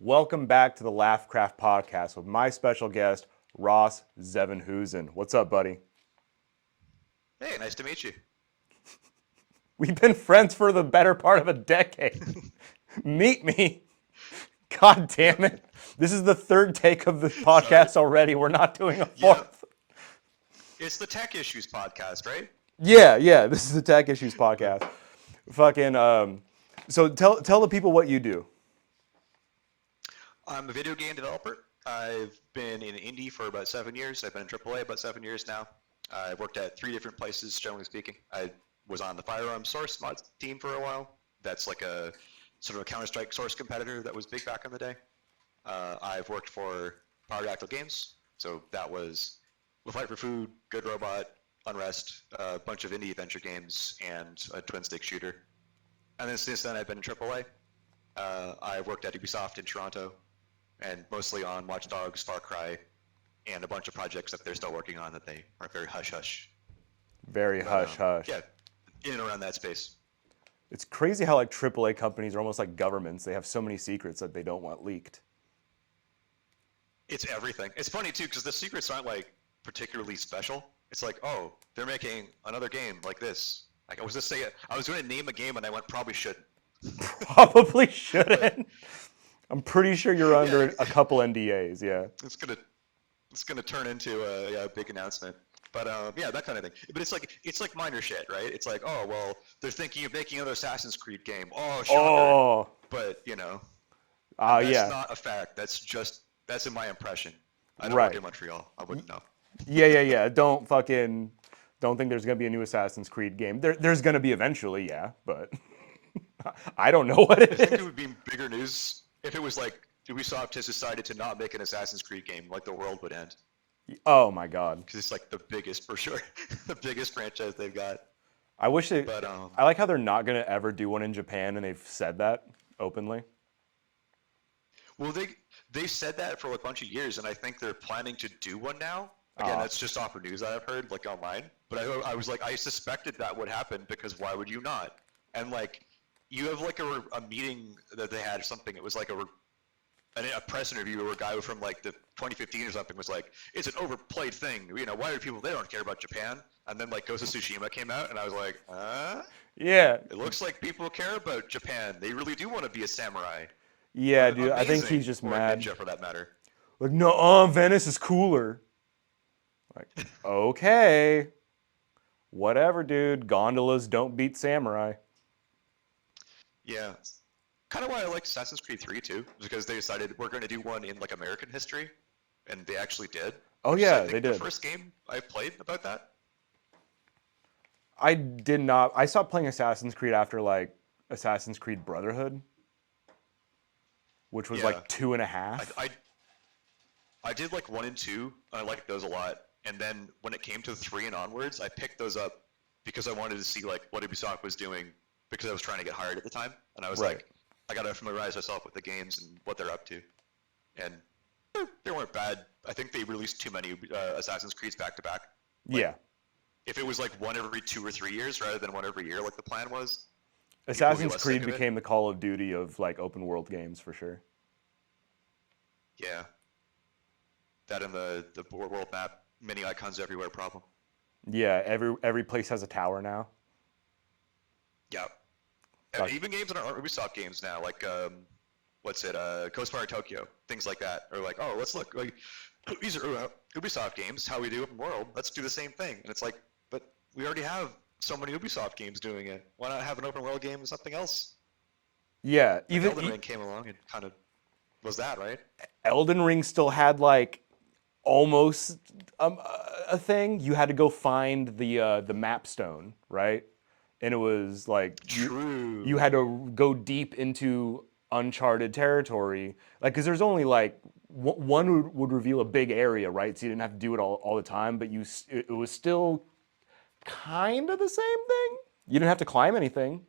Welcome back to the LaughCraft podcast with my special guest, Ross Zevenhuizen. What's up, buddy? Hey, nice to meet you. We've been friends for the better part of a decade. Meet me. God damn Yep. it. This is the third take of the Sorry. podcast already. We're not doing a Yeah, fourth. it's the Tech Issues podcast, right? Yeah. This is the Tech Issues podcast. Fucking, so tell the people what you do. I'm a video game developer. I've been in indie for about 7 years. I've been in AAA about 7 years now. I've worked at three different places, generally speaking. I was on the Firearm Source mods team for a while. That's like a sort of a Counter-Strike Source competitor that was big back in the day. I've worked for Pyrodactyl Games, so that was The Fight for Food, Good Robot, Unrest, a bunch of indie adventure games, and a twin-stick shooter. And then since then, I've been in AAA. I've worked at Ubisoft in Toronto, and mostly on Watch Dogs, Far Cry, and a bunch of projects that they're still working on that they are very hush-hush. Very But hush hush. yeah, in and around that space. It's crazy how like AAA companies are almost like governments. They have so many secrets that they don't want leaked. It's everything. It's funny, too, because the secrets aren't, like, particularly special. It's like, oh, they're making another game like this. Like, I was going to name a game, and I went, probably shouldn't. Probably But, shouldn't. I'm pretty sure you're yeah, under a couple NDAs. Yeah. it's gonna it's gonna turn into a big announcement. But yeah, that kind of thing. But it's like minor shit, right? It's like, oh well, they're thinking of making another Assassin's Creed game. Oh, shocker! Oh. But you know, and that's Yeah. not a fact. That's in my impression. I don't work Right. in Montreal. I wouldn't know. Yeah. Don't think there's gonna be a new Assassin's Creed game. There's gonna be eventually, yeah, but I don't know what I it think it is. would be bigger news if it was like Ubisoft has decided to not make an Assassin's Creed game, like the world would end, Oh my god. because it's like the biggest for sure, the biggest franchise they've got. I wish they. But I like how they're not gonna ever do one in Japan, and they've said that openly. well, they said that for a bunch of years, and I think they're planning to do one now. Again, Uh, that's just off of news that I've heard, like online. But I was like, I suspected that would happen because why would you not? And like, you have like a meeting that they had or something. It was like a press interview where a guy from like the 2015 or something was like, "It's an overplayed thing. You know, why are people they don't care about Japan?" And then like Ghost of Tsushima came out, and I was like, yeah. it looks like people care about Japan. They really do want to be a samurai Yeah, or dude. I think amazing he's just or a mad. ninja for that matter. Like, no, Venice is cooler. Like, okay, whatever, dude. Gondolas don't beat samurai. Yeah, kind of why I liked Assassin's Creed 3 too, because they decided we're going to do one in like American history, and they actually did, Oh which is I yeah, they think the did. first game I played about that. I did not. I stopped playing Assassin's Creed after like Assassin's Creed Brotherhood, which was Yeah, like two and a I, half. I I did like one and two, and I liked those a lot. And then when it came to three and onwards, I picked those up because I wanted to see like what Ubisoft was doing because I was trying to get hired at the time, and I was Right. like, I gotta familiarize myself with the games and what they're up to. And they weren't bad. I think they released too many Assassin's Creeds back to back. Like Yeah. if it was like one every 2 or 3 years rather than one every year like the plan was, people would get Assassin's less sick Creed of it. became the Call of Duty of like open world games for sure. Yeah, that and the world map, many icons everywhere problem. Yeah, every place has a tower now. Yeah, Fuck. even games that aren't Ubisoft games now, like what's it, Ghostwire Tokyo, things like that, or like, oh, let's look like these are Ubisoft games. How we do open world? Let's do the same thing. And it's like, but we already have so many Ubisoft games doing it. Why not have an open world game with something else? Yeah, Like even Elden Ring came along and kind of was that, right? Elden Ring still had like almost a thing. You had to go find the map stone, right? And it was like you True. had to go deep into uncharted territory, like because there's only like one would reveal a big area, right? So you didn't have to do it all the time, but it was still kind of the same thing. You didn't have to climb anything.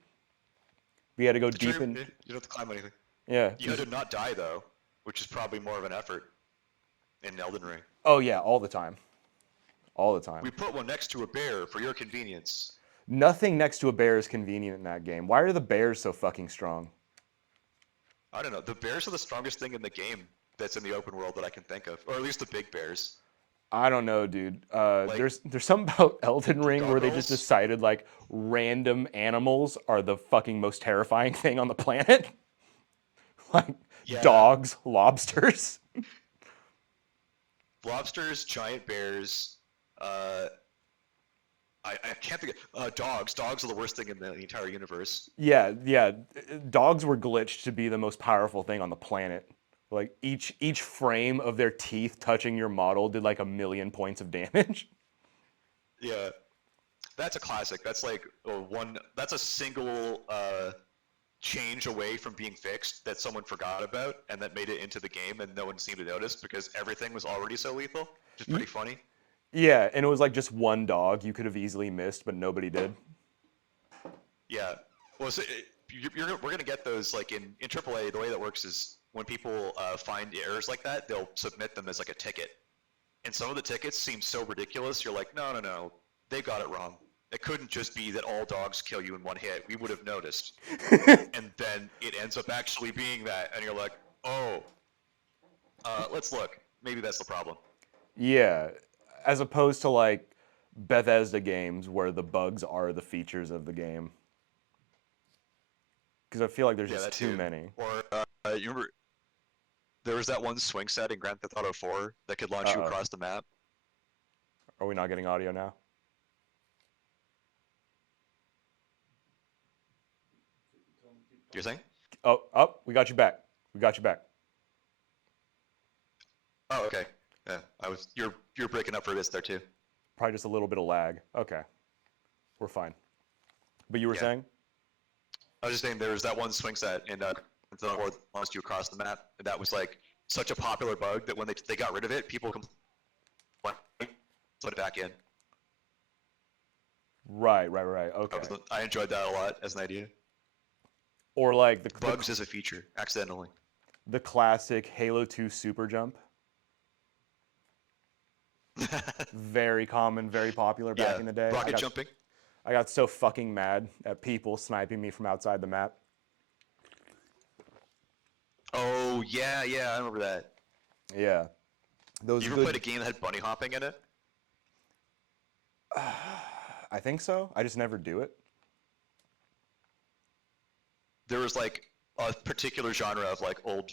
We had to go deep True. in. Yeah, you don't have to climb anything. Yeah. You had to not die though, which is probably more of an effort in Elden Ring. Oh yeah, all the time, all the time. We put one next to a bear for your convenience. Nothing next to a bear is convenient in that game. Why are the bears so fucking strong? I don't know. The bears are the strongest thing in the game that's in the open world that I can think of, or at least the big bears. I don't know, dude. Like There's something about Elden Ring where they just gargoyles. decided like random animals are the fucking most terrifying thing on the planet. Like Yeah, dogs, lobsters. lobsters, giant bears. Uh, I can't think of dogs. Dogs are the worst thing in the entire universe. Yeah, yeah. Dogs were glitched to be the most powerful thing on the planet. Like each frame of their teeth touching your model did like 1,000,000 points of damage. Yeah, that's a classic. That's like one. That's a single change away from being fixed that someone forgot about and that made it into the game and no one seemed to notice because everything was already so lethal. Which is pretty Y- funny. Yeah, and it was like just one dog you could have easily missed, but nobody did. Yeah. Well, so we're gonna get those like in AAA. The way that works is when people find errors like that, they'll submit them as like a ticket. And some of the tickets seem so ridiculous. You're like, no, no, no, they got it wrong. It couldn't just be that all dogs kill you in one hit. We would have noticed. And then it ends up actually being that, and you're like, oh, let's look. Maybe that's the problem. Yeah, as opposed to like Bethesda games where the bugs are the features of the game. Because I feel like there's Yeah, just that too too. many. Or you remember there was that one swing set in Grand Theft Auto 4 that could launch you Uh-oh. across the map. Are we not getting audio now? You're saying? Oh, oh, we got you back. We got you back. Oh, okay. Yeah, I was. You're breaking up for this there too. Probably just a little bit of lag. Okay, we're fine. But you were Yeah, saying? I was just saying there was that one swing set in Grand Theft Auto 4 that launched you across the map. And that was like such a popular bug that when they got rid of it, people complained, put it back in. Right, right, right. Okay. I enjoyed that a lot as an idea. Or like Bugs as a feature, accidentally. the classic Halo 2 super jump. Very common, very popular back Yeah, in the day. rocket jumping. I got so fucking mad at people sniping me from outside the map. Oh yeah, yeah, I remember that. Yeah. Those You ever good played a game that had bunny hopping in it? I think so. I just never do it. There was like a particular genre of like old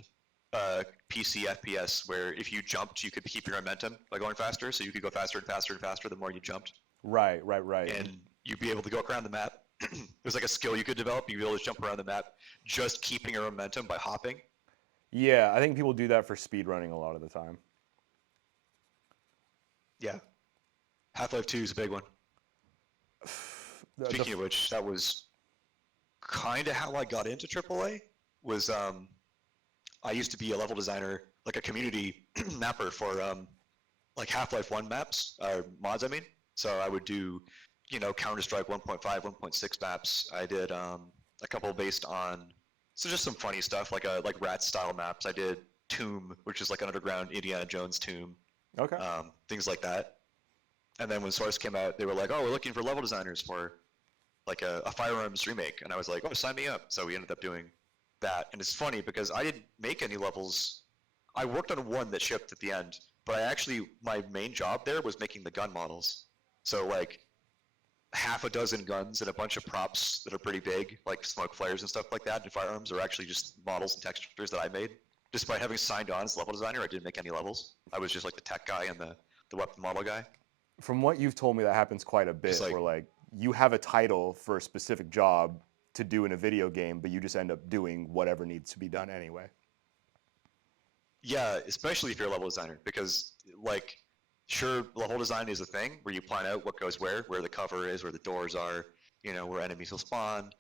PC FPS where if you jumped, you could keep your momentum by going faster, so you could go faster and faster and faster the more you jumped, Right, right, right. and you'd be able to go around the map. There's like a skill you could develop. You'd be able to jump around the map just keeping your momentum by hopping. Yeah, I think people do that for speed running a lot of the time. Yeah, Half-Life 2 is a big one. The Speaking of which, that was kind of how I got into AAA. Was I used to be a level designer, like a community mapper for like Half-Life 1 maps, mods, I mean. So I would do, Counter-Strike 1.5, 1.6 maps. I did a couple based on, so just some funny stuff, like rat-style maps. I did Tomb, which is like an underground Indiana Jones tomb, Okay. things like that. And then when Source came out, they were like, oh, we're looking for level designers for like a Firearms remake. And I was like, oh, sign me up. So we ended up doing that. And it's funny because I didn't make any levels. I worked on one that shipped at the end, but my main job there was making the gun models. So like half a dozen guns and a bunch of props that are pretty big, like smoke flares and stuff like that, and firearms are actually just models and textures that I made. Despite having signed on as level designer, I didn't make any levels. I was just like the tech guy and the weapon model guy. From what you've told me, that happens quite a Just bit like, where like you have a title for a specific job to do in a video game, but you just end up doing whatever needs to be done anyway. yeah, especially if you're a level designer, because like, sure, level design is a thing where you plan out what goes where the cover is, where the doors are, where enemies will spawn,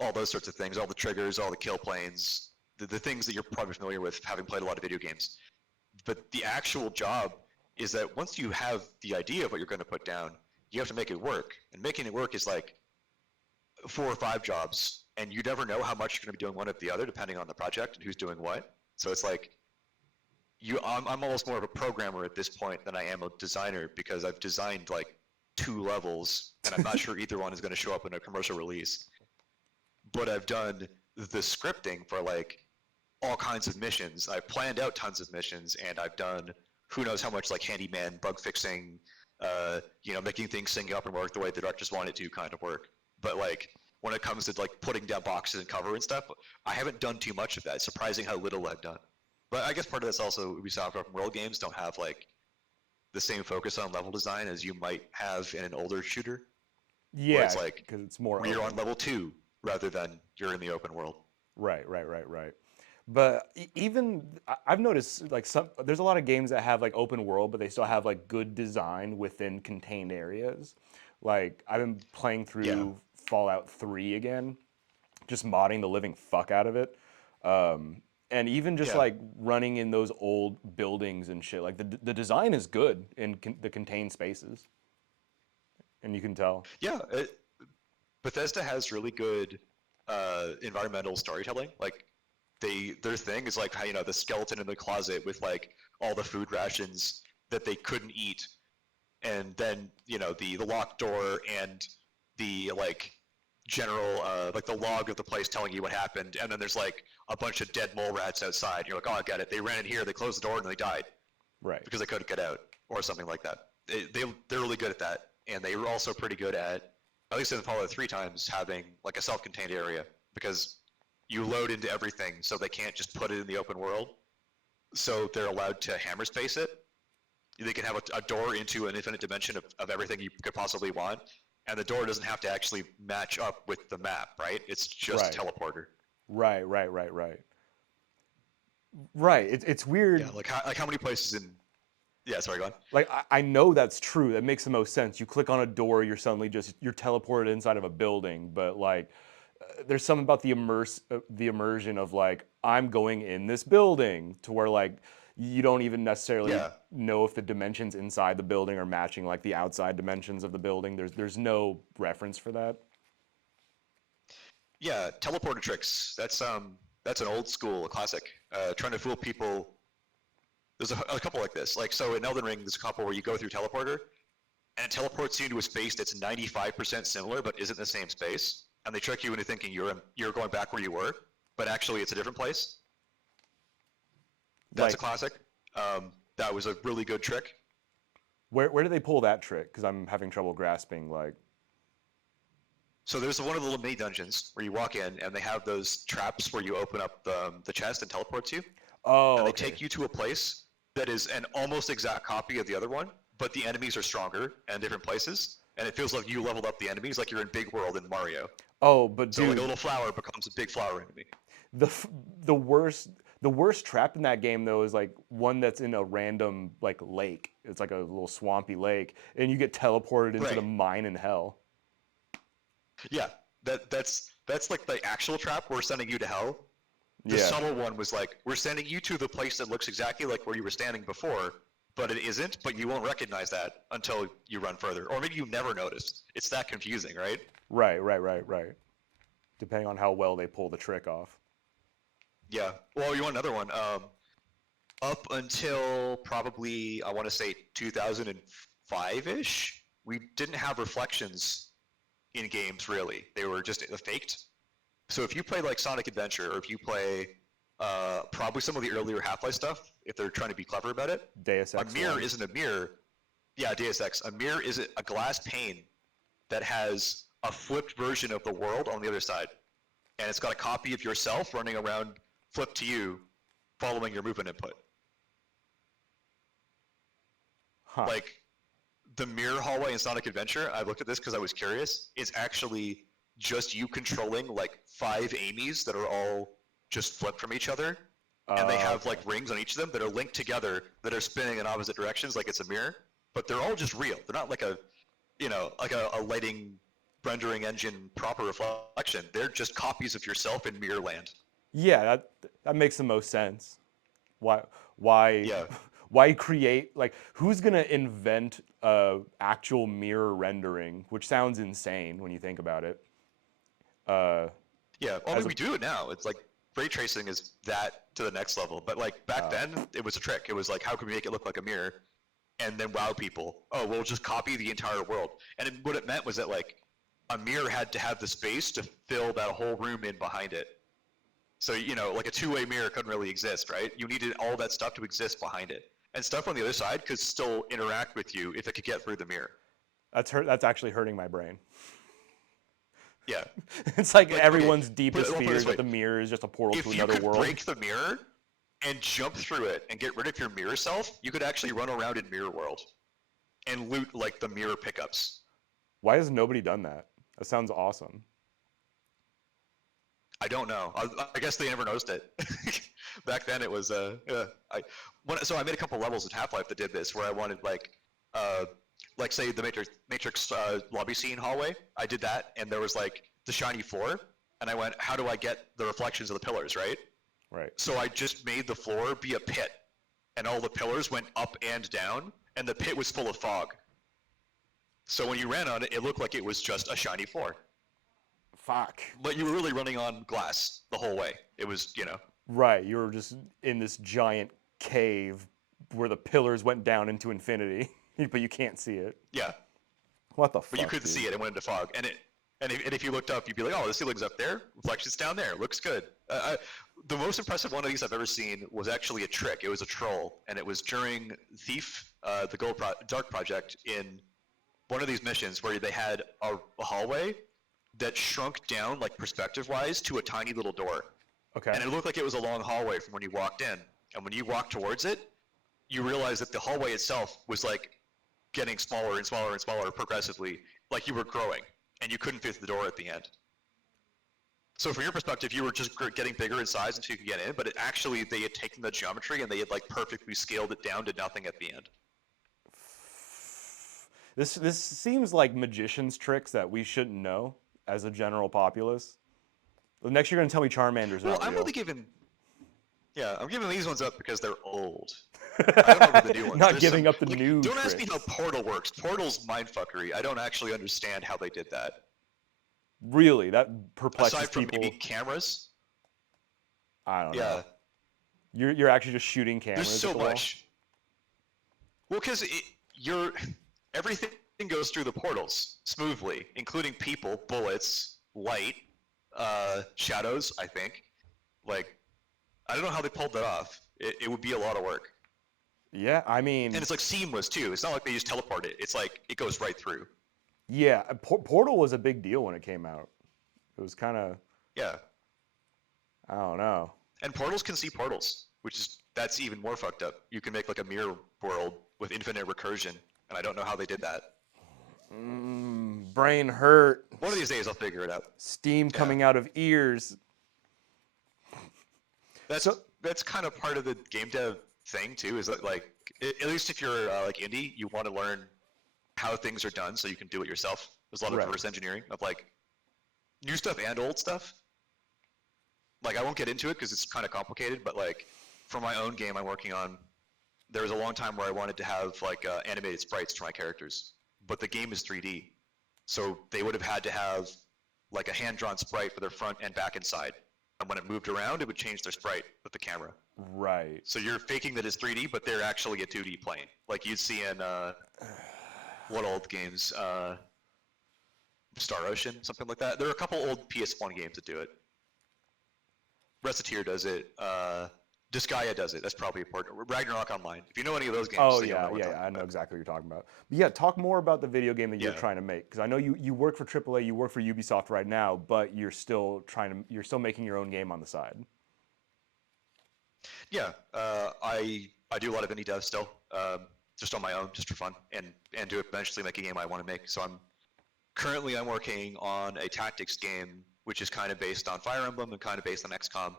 all those sorts of things, all the triggers, all the kill planes, the things that you're probably familiar with having played a lot of video games. But the actual job is that once you have the idea of what you're going to put down, you have to make it work. And making it work is like 4 or 5 jobs, and you never know how much you're going to be doing one or the other depending on the project and who's doing what. So it's like I'm almost more of a programmer at this point than I am a designer because I've designed like 2 levels, and I'm not sure either one is going to show up in a commercial release. But I've done the scripting for like all kinds of missions. I've planned out tons of missions, and I've done who knows how much like handyman, bug fixing, making things sync up and work the way the directors want it to kind of work. But like when it comes to like putting down boxes and cover and stuff, I haven't done too much of that. It's surprising how little I've done. But I guess part of that's also Ubisoft open world games don't have like the same focus on level design as you might have in an older shooter, where Yeah, it's like because it's more where you're on open. level 2 rather than you're in the open world. Right, right, right, right. But even I've noticed like there's a lot of games that have like open world, but they still have like good design within contained areas. Like I've been playing Yeah, through Fallout 3 again, just modding the living fuck out of it. And even just yeah, like running in those old buildings and shit, like the design is good in the contained spaces, and you can tell. yeah. Bethesda has really good environmental storytelling. Like their thing is like how the skeleton in the closet with like all the food rations that they couldn't eat, and then the locked door and the like general like the log of the place telling you what happened, and then there's like a bunch of dead mole rats outside. You're like, oh, I get it. They ran in here, they closed the door, and they died Right. because they couldn't get out, or something like that. They're really good at that, and they were also pretty good at least in the Fallout 3 times, having like a self-contained area because you load into everything, so they can't just put it in the open world. So they're allowed to hammer space it. They can have a door into an infinite dimension of everything you could possibly want, and the door doesn't have to actually match up with the map, right? It's just a Right. teleporter. Right. Right. Right. Right. Right. It's weird. Yeah, like how many places in? Yeah, sorry, go on. Like I know that's true. That makes the most sense. You click on a door, you're suddenly just you're teleported inside of a building. But like, there's something about the immersion of like I'm going in this building to where like you don't even necessarily Yeah, know if the dimensions inside the building are matching like the outside dimensions of the building. There's no reference for that. yeah, teleporter tricks. That's an old school, a classic. Trying to fool people. There's a couple like this. Like so in Elden Ring, there's a couple where you go through teleporter, and it teleports you into a space that's 95% similar but isn't the same space, and they trick you into thinking you're going back where you were, but actually it's a different place. That's a Like classic. That was a really good trick. where do they pull that trick? Because I'm having trouble grasping. Like So there's one of the little mini dungeons where you walk in and they have those traps where you open up the chest and teleports you, oh and they okay take you to a place that is an almost exact copy of the other one, but the enemies are stronger and different places, and it feels like you leveled up the enemies like you're in Big World in Mario. oh but So like a dude little flower becomes a big flower enemy. the f- the worst the worst trap in that game though is like one that's in a random like lake. It's like a little swampy lake, and you get teleported into the Right. mine in hell. Yeah. That's like the actual trap. We're sending you to hell. The Yeah, subtle one was like, we're sending you to the place that looks exactly like where you were standing before, but it isn't, but you won't recognize that until you run further. Or maybe you never noticed. It's that confusing, right? right, right, right, right. Depending on how well they pull the trick off. Yeah. Well, you want another one? Up until probably, I want to say 2005-ish, we didn't have reflections in games, really. They were just faked. So if you play like Sonic Adventure, or if you play probably some of the earlier Half-Life stuff, if they're trying to be clever about it, Deus a Ex mirror one. isn't a mirror. Yeah, Deus Ex. A mirror is a glass pane that has a flipped version of the world on the other side, and it's got a copy of yourself running around, flipped to you, following your movement input. Huh. Like the mirror hallway in Sonic Adventure, I looked at this because I was curious. It's actually just you controlling like 5 Amy's that are all just flipped from each other, and they have Okay. like rings on each of them that are linked together that are spinning in opposite directions like it's a mirror. But they're all just real. They're not like a lighting rendering engine proper reflection. They're just copies of yourself in mirror land. Yeah, that makes the most sense. Why why Yeah, why create like who's gonna invent actual mirror rendering, which sounds insane when you think about it. Uh, yeah. Well, I as mean, a we do it now. It's like ray tracing is that to the next level. But like back uh, then, it was a trick. It was like, how can we make it look like a mirror and then wow people? Oh, we'll just copy the entire world. And what it meant was that like a mirror had to have the space to fill that whole room in behind it. So, like a two-way mirror couldn't really exist, right? You needed all that stuff to exist behind it. And stuff on the other side could still interact with you if it could get through the mirror. That's actually hurting my brain. Yeah. It's like Like, okay, everyone's deepest I'll put it fear this is that way. the mirror is just a portal to If you another could world. break the mirror and jump through it and get rid of your mirror self, you could actually run around in Mirror World and loot, like, the mirror pickups. Why has nobody done that? That sounds awesome. I don't know. I guess they never noticed it. Back then, it was so I made a couple levels of Half-Life that did this, where I wanted like say the Matrix lobby scene hallway. I did that, and there was like the shiny floor, and I went, how do I get the reflections of the pillars, right? Right. So I just made the floor be a pit, and all the pillars went up and down, and the pit was full of fog. So when you ran on it, it looked like it was just a shiny floor. Fuck. But you were really running on glass the whole way. It was, Right. You were just in this giant cave where the pillars went down into infinity, but you can't see it. yeah. What the fuck? But you couldn't see it. It went into fog. And if you looked up, you'd be like, oh, the ceiling's up there. Reflection's down there. Looks good. The most impressive one of these I've ever seen was actually a trick. It was a troll. And it was during Thief, the Dark Project, in one of these missions where they had a hallway that shrunk down, like perspective-wise, to a tiny little door. Okay. And it looked like it was a long hallway from when you walked in. And when you walked towards it, you realized that the hallway itself was like getting smaller and smaller and smaller progressively, like you were growing, and you couldn't fit the door at the end. So from your perspective, you were just getting bigger in size until you could get in, but they had taken the geometry and they had like perfectly scaled it down to nothing at the end. This seems like magician's tricks that we shouldn't know as a general populace. Next, you're gonna tell me Charmander's Well, not I'm real. only giving. Yeah, I'm giving these ones up because they're old. I don't know about the new ones. Not There's giving up the like, new Don't ask me how tricks. Portal works. Portal's mindfuckery. I don't actually understand how they did that. Really, that perplexes Aside from people. maybe cameras. I don't Yeah. know. You're actually just shooting cameras. There's so at the wall? much. Well, because everything goes through the portals smoothly, including people, bullets, light, shadows. I think. Like, I don't know how they pulled that off. It would be a lot of work. Yeah, I mean, And it's like seamless too. It's not like they just teleport it. It's like it goes right through. yeah, Portal was a big deal when it came out. It was kind of, Yeah. I don't know. And portals can see portals, that's even more fucked up. You can make like a mirror world with infinite recursion, and I don't know how they did that. Brain hurt. One of these days I'll figure it out. Steam coming out of ears. That's kind of part of the game dev thing too. Is that like at least if you're like indie, you want to learn how things are done so you can do it yourself. There's a lot of reverse engineering of like new stuff and old stuff. Like I won't get into it because it's kind of complicated, but like for my own game I'm working on, there was a long time where I wanted to have like animated sprites for my characters, but the game is 3D, so they would have had to have like a hand-drawn sprite for their front and back and side. And when it moved around, it would change their sprite with the camera. Right. So you're faking that it's 3D, but they're actually a 2D plane, like you'd see in what old games? Star Ocean, something like that. There are a couple old PS1 games that do it. Reciteer does it. Disgaea does it. That's probably important. Ragnarok Online. If you know any of those games, Oh then you'll know what I'm I talking know about. exactly what you're talking about. But yeah, talk more about the video game that you're Yeah. trying to make, because I know you work for AAA, you work for Ubisoft right now, but you're still making your own game on the side. Yeah, I do a lot of indie dev still, just on my own, just for fun, and do eventually make a game I want to make. So I'm working on a tactics game, which is kind of based on Fire Emblem and kind of based on XCOM.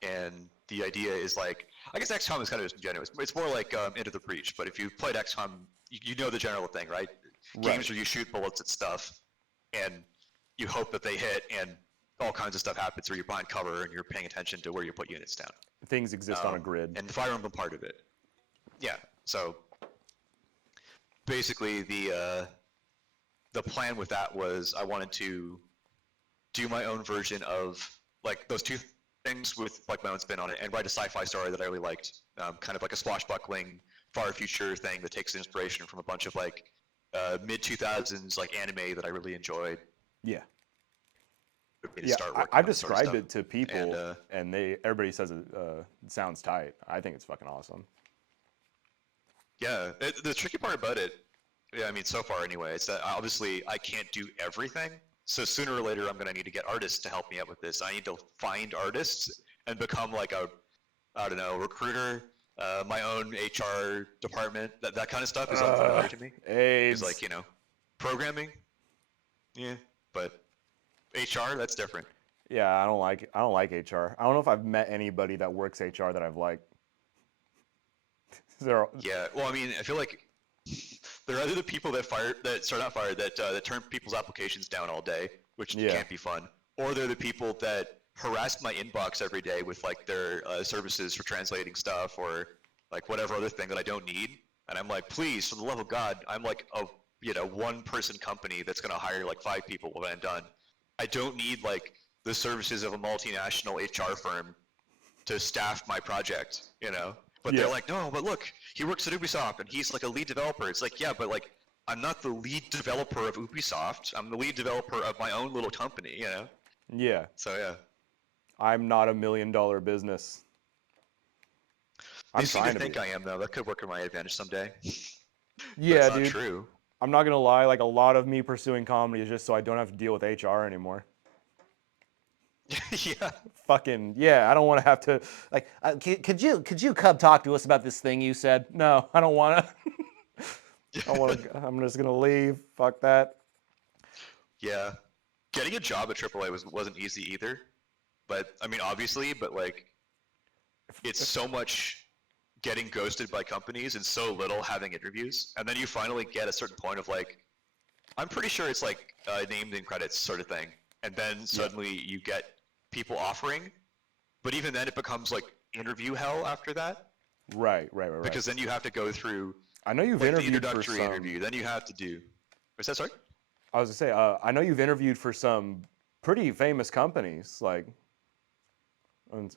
And the idea is like, I guess XCOM is kind of disingenuous. It's more like Into the Breach. But if you've played XCOM, you know the general thing, right? Games where you shoot bullets at stuff, and you hope that they hit, and all kinds of stuff happens where you're behind cover and you're paying attention to where you put units down. Things exist on a grid. And the Fire Emblem part of it. Yeah. So basically, the plan with that was I wanted to do my own version of like those two things with like my own spin on it, and write a sci-fi story that I really liked, kind of like a swashbuckling far future thing that takes inspiration from a bunch of like mid 2000s like anime that I really enjoyed. Yeah. me to Yeah, start I've working on this sort of described stuff. it to And people, and everybody says it sounds tight. I think it's fucking awesome. yeah, the tricky part about it, yeah, I mean, so far anyway, it's that obviously I can't do everything. So sooner or later, I'm gonna need to get artists to help me out with this. I need to find artists and become like a, I don't know, recruiter, my own HR department. That kind of stuff is unfamiliar to me. Because like AIDS. programming, yeah, but HR, that's different. Yeah, I don't like HR. I don't know if I've met anybody that works HR that I've liked. They're Yeah, well, I mean, I feel like they're either the people that start out fired, that turn people's applications down all day, which yeah, can't be fun, or they're the people that harass my inbox every day with like their services for translating stuff or like whatever other thing that I don't need. And I'm like, please, for the love of God, I'm like a one person company that's gonna hire like 5 people when I'm done. I don't need like the services of a multinational HR firm to staff my project. But they're yeah, like, no, but look, he works at Ubisoft and he's like a lead developer. It's like, yeah, but like, I'm not the lead developer of Ubisoft. I'm the lead developer of my own little company. yeah. So yeah, I'm not $1 million business. they I'm seem to trying to be. think I am though. That could work in my advantage someday, but Yeah, it's not dude. true. I'm not gonna lie. Like a lot of me pursuing comedy is just so I don't have to deal with HR anymore. Yeah, Fucking yeah, I don't want to have to like. Could you come talk to us about this thing you said? No, I don't want to. I want to. I'm just gonna leave. Fuck that. yeah. Getting a job at AAA wasn't easy either. But I mean, obviously, but like, it's so much getting ghosted by companies and so little having interviews, and then you finally get a certain point of like, I'm pretty sure it's like named in credits sort of thing, and then Yeah. suddenly you get people offering, but even then it becomes like interview hell after that Right. Right. Right. Right. because then you have to go through I know you've like the interviewed for introductory some. interview, then you have to do. What's that? Sorry. I was gonna say. I know you've interviewed for some pretty famous companies. Like, and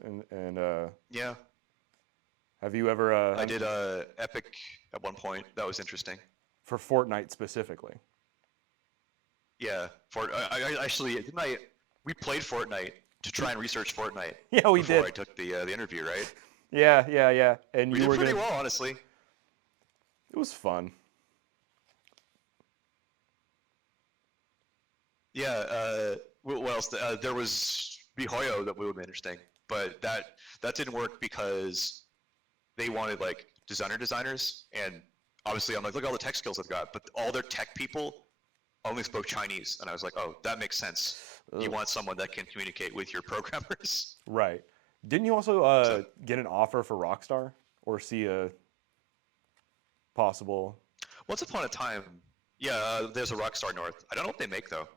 Yeah, have you ever I did Epic at one point. That was interesting. for Fortnite specifically? Yeah, I actually didn't I. We played Fortnite to try and research Fortnite Yeah, we before did. I took the interview. Right. Yeah. Yeah. Yeah. And We you did were pretty gonna. well, honestly. It was fun. Yeah. What else? There was Bihoyo that would have been interesting, but that didn't work because they wanted like designers, and obviously I'm like, look at all the tech skills I've got, but all their tech people only spoke Chinese, and I was like, oh, that makes sense. You Ugh. want someone that can communicate with your programmers. Right. Didn't you also So get an offer for Rockstar or see a possible? once upon a time, yeah, there's a Rockstar North. I don't know what they make though.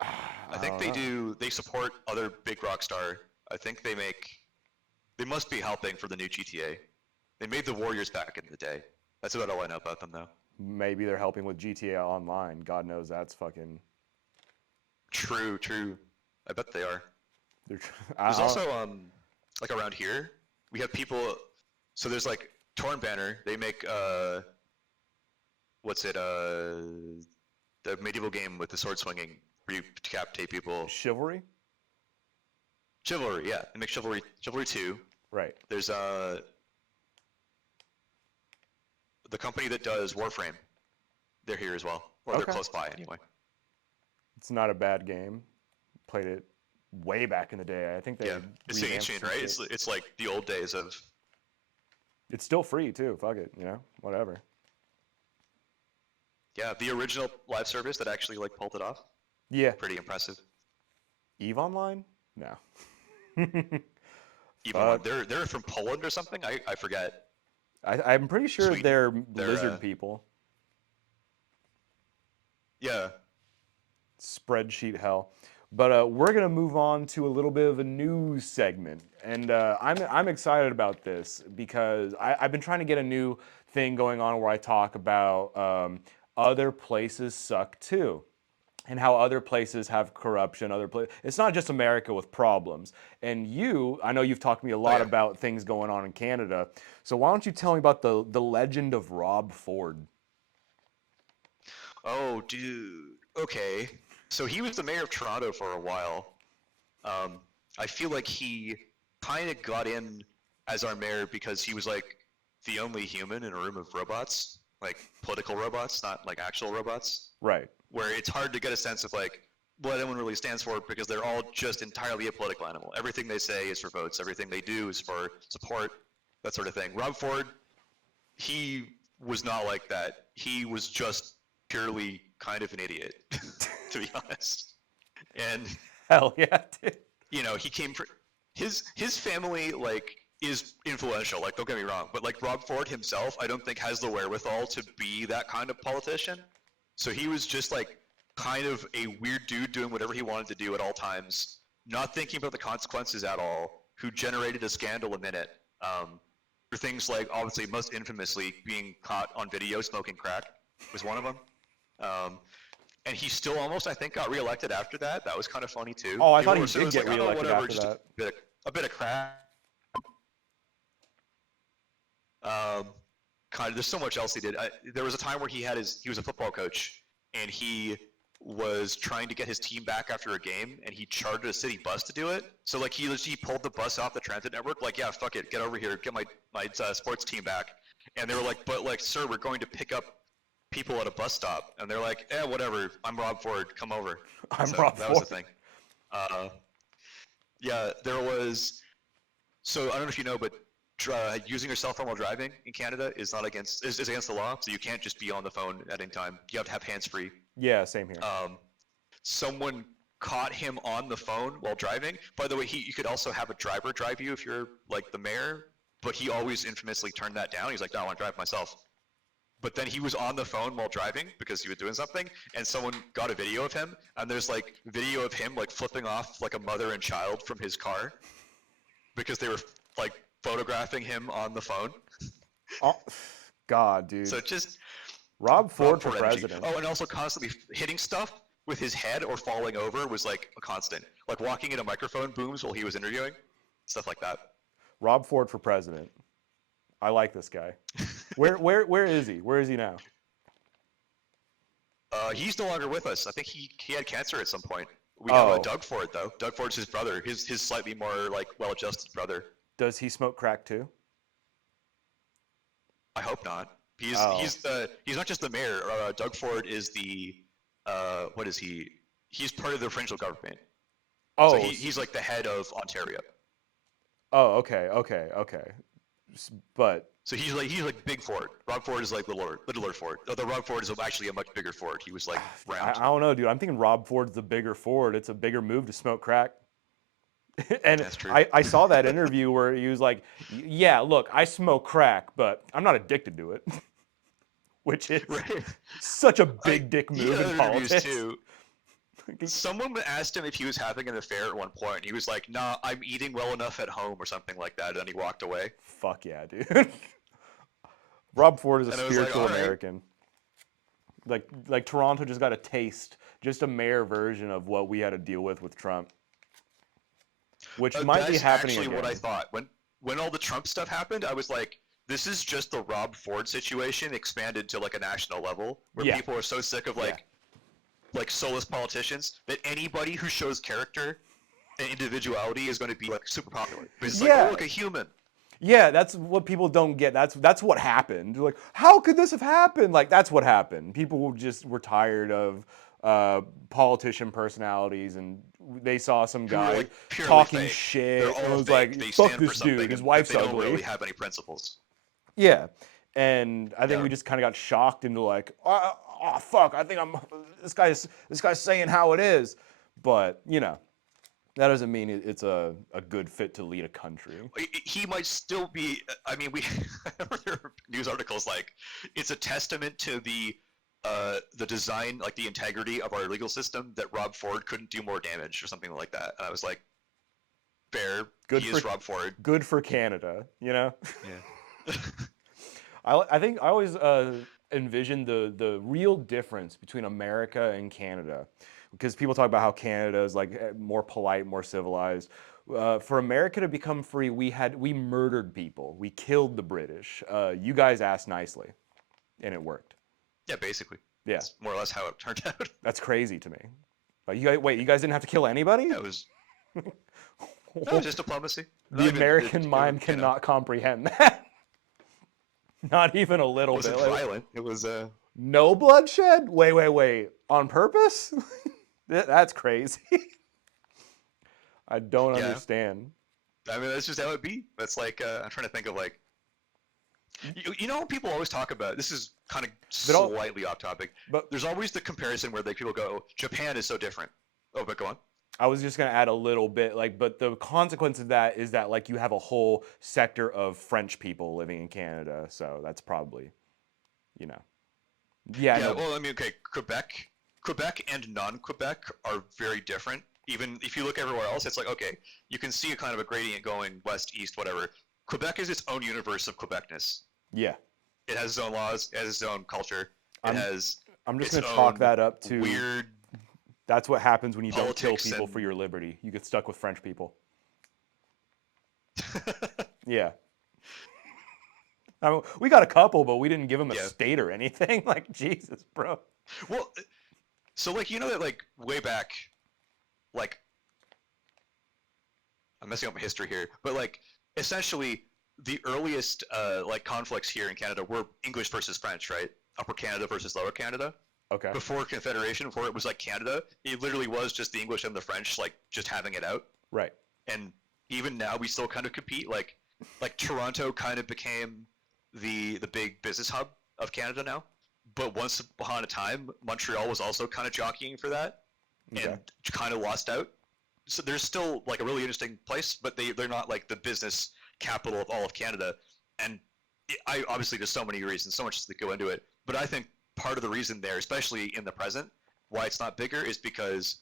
I I think don't they know. do. They support other big Rockstar. I think they make. They must be helping for the new GTA. They made the Warriors back in the day. That's about all I know about them, though. Maybe they're helping with GTA Online. God knows that's fucking. True, true. I bet they are. They're, There's I don't, also like around here, we have people. So there's like Torn Banner. They make what's it the medieval game with the sword swinging where you decapitate people. Chivalry. Chivalry, yeah. They make Chivalry 2. Right. There's the company that does Warframe. They're here as well, or they're Okay. close by anyway. It's not a bad game. Played it way back in the day. I think they Yeah, it's revamped ancient, some right? shit. It's like the old days of. It's still free too. Fuck it. Whatever. Yeah, the original live service that actually like pulled it off. Yeah. Pretty impressive. Eve Online? No. Even on Fuck. they're from Poland or something. I forget. I'm pretty sure Sweden. they're They're lizard people. yeah. Spreadsheet hell. But we're gonna move on to a little bit of a news segment, and I'm excited about this because I've been trying to get a new thing going on where I talk about other places suck too, and how other places have corruption. It's not just America with problems. And I know you've talked to me a Oh lot yeah. about things going on in Canada. So why don't you tell me about the legend of Rob Ford? Oh dude. Okay. So he was the mayor of Toronto for a while. Um, I feel like he kind of got in as our mayor because he was like the only human in a room of robots, like political robots, not like actual robots, Right. where it's hard to get a sense of like what anyone really stands for because they're all just entirely a political animal. Everything they say is for votes. Everything they do is for support, that sort of thing. Rob Ford, he was not like that. He was just purely kind of an idiot, to be honest. And Hell yeah, dude. he came from his family like is influential. Like, don't get me wrong, but like Rob Ford himself, I don't think has the wherewithal to be that kind of politician. So he was just like kind of a weird dude doing whatever he wanted to do at all times, not thinking about the consequences at all. Who generated a scandal a minute for things like obviously most infamously being caught on video smoking crack was one of them. Um, and he still almost, I think, got reelected after that. That was kind of funny too. Oh, I thought People he were so it did was get like, oh, reelected whatever, after just that. a bit of crap. Kind of, there's so much else he did. There was a time where he was a football coach, and he was trying to get his team back after a game, and he chartered a city bus to do it. So like he pulled the bus off the transit network, like, yeah, fuck it, get over here, get my sports team back. And they were like, but like, sir, we're going to pick up people at a bus stop, and they're like, whatever, I'm Rob Ford, come over. I'm So Rob that was the Ford. thing. Uh, yeah, there was. So I don't know if you know, but using your cell phone while driving in Canada is not is against the law. So you can't just be on the phone at any time. You have to have hands free. Yeah, same here. Someone caught him on the phone while driving. By the way, you could also have a driver drive you if you're like the mayor, but he always infamously turned that down. He's like, no, I want to drive myself. But then he was on the phone while driving because he was doing something, and someone got a video of him, and there's like video of him like flipping off like a mother and child from his car because they were like photographing him on the phone. Oh, God, dude. So just Rob Rob Ford for Ford energy. president. Oh, and also constantly hitting stuff with his head or falling over was like a constant. Like walking into microphone booms while he was interviewing, stuff like that. Rob Ford for president. I like this guy. Where is he? Where is he now? He's no longer with us. I think he had cancer at some point. We have Oh, Doug Ford though. Doug Ford's his brother. His slightly more like well-adjusted brother. does he smoke crack too? I hope not. Oh, He's not just the mayor. Doug Ford is the what is he? He's part of the provincial government. So oh, he's like the head of Ontario. oh. Okay. But So he's like Big Ford. Rob Ford is like littler Ford. Although Rob Ford is actually a much bigger Ford. He was like I round. don't know, dude. I'm thinking Rob Ford's the bigger Ford. It's a bigger move to smoke crack. And That's true. I saw that interview where he was like, "Yeah, look, I smoke crack, but I'm not addicted to it," which is Right. such a I big dick he move had in other interviews politics. too. Someone asked him if he was having an affair at one point. He was like, "Nah, I'm eating well enough at home," or something like that. And he walked away. Fuck yeah, dude. Rob Ford is a And I was like, spiritual "All right." American. Like Toronto just got a taste, just a mayor version of what we had to deal with Trump, which might be That's happening actually what I again. thought when all the Trump stuff happened. I was like, "This is just the Rob Ford situation expanded to like a national level, where Yeah, people are so sick of yeah, like soulless politicians that anybody who shows character and individuality is going to be like super popular. But it's like, oh yeah, look, a human. yeah. That's what people don't get. That's what happened. Like, how could this have happened? Like, that's what happened. People just were tired of politician personalities, and they saw some Who are guy like purely talking fake. They're shit and all was fake. like, They "Fuck stand for this dude. something, His and but wife's they don't ugly." really have any principles. Yeah, and I think Yeah. we just kind of got shocked into like, oh fuck, I think I'm this guy's saying how it is, but that doesn't mean it's a good fit to lead a country. He might still be. I mean, we there are news articles like it's a testament to the design, like the integrity of our legal system, that Rob Ford couldn't do more damage or something like that. And I was like, fair. Good He for is Rob Ford. good for Canada, you know. Yeah. I think I always envision the real difference between America and Canada, because people talk about how Canada is like more polite, more civilized. For America to become free, we murdered people, we killed the British. You guys asked nicely, and it worked. Yeah, basically. Yeah, That's more or less how it turned out. that's crazy to me. Wait, you guys didn't have to kill anybody? Yeah, it was no, it was just diplomacy. The Not even American mind you know, cannot comprehend that. Not even a it little bit. wasn't Like, violent. It was no bloodshed? Wait. On purpose? That's crazy. I don't yeah. understand. I mean, that's just how it be. That's like I'm trying to think of like you know people always talk about this is kind of But all, slightly off topic. but There's always the comparison where like people go, Japan is so different. Oh, but go on. I was just gonna add a little bit, like, but the consequence of that is that like you have a whole sector of French people living in Canada, so that's probably, you know, yeah, Yeah, no, well, I mean, okay, Quebec and non-Quebec are very different. Even if you look everywhere else, it's like okay, you can see a kind of a gradient going west, east, whatever. Quebec is its own universe of Quebecness. yeah. It has its own laws, it has its own culture, it I'm has I'm just its gonna chalk own that up to weird that's what happens when you don't kill politics people for and your liberty. You get stuck with French people. Yeah. I mean, we got a couple, but we didn't give them a yeah. state or anything. Like Jesus, bro. Well, so like you know that like way back, like I'm messing up my history here, but like essentially the earliest like conflicts here in Canada were English versus French, right? Upper Canada versus Lower Canada. Okay. Before Confederation, before it was like Canada, it literally was just the English and the French like just having it out. Right. And even now we still kind of compete. Like Toronto kind of became the big business hub of Canada now. But once upon a time, Montreal was also kind of jockeying for that Okay. and kind of lost out. So there's still like a really interesting place, but they're not like the business capital of all of Canada. And I obviously there's so many reasons, so much to go into it. But I think part of the reason there, especially in the present, why it's not bigger is because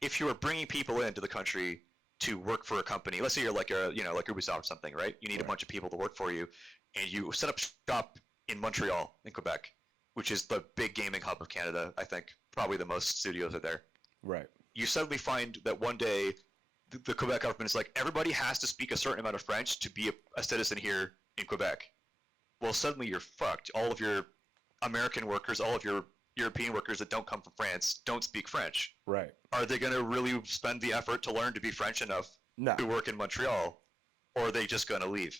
if you are bringing people into the country to work for a company, let's say you're like a like Ubisoft or something, right? You need a Right. bunch of people to work for you, and you set up shop in Montreal, in Quebec, which is the big gaming hub of Canada. I think probably the most studios are there. Right. You suddenly find that one day the Quebec government is like everybody has to speak a certain amount of French to be a citizen here in Quebec. Well, suddenly you're fucked. All of your American workers, all of your European workers that don't come from France don't speak French. Right. Are they going to really spend the effort to learn to be French enough No. to work in Montreal, or are they just going to leave?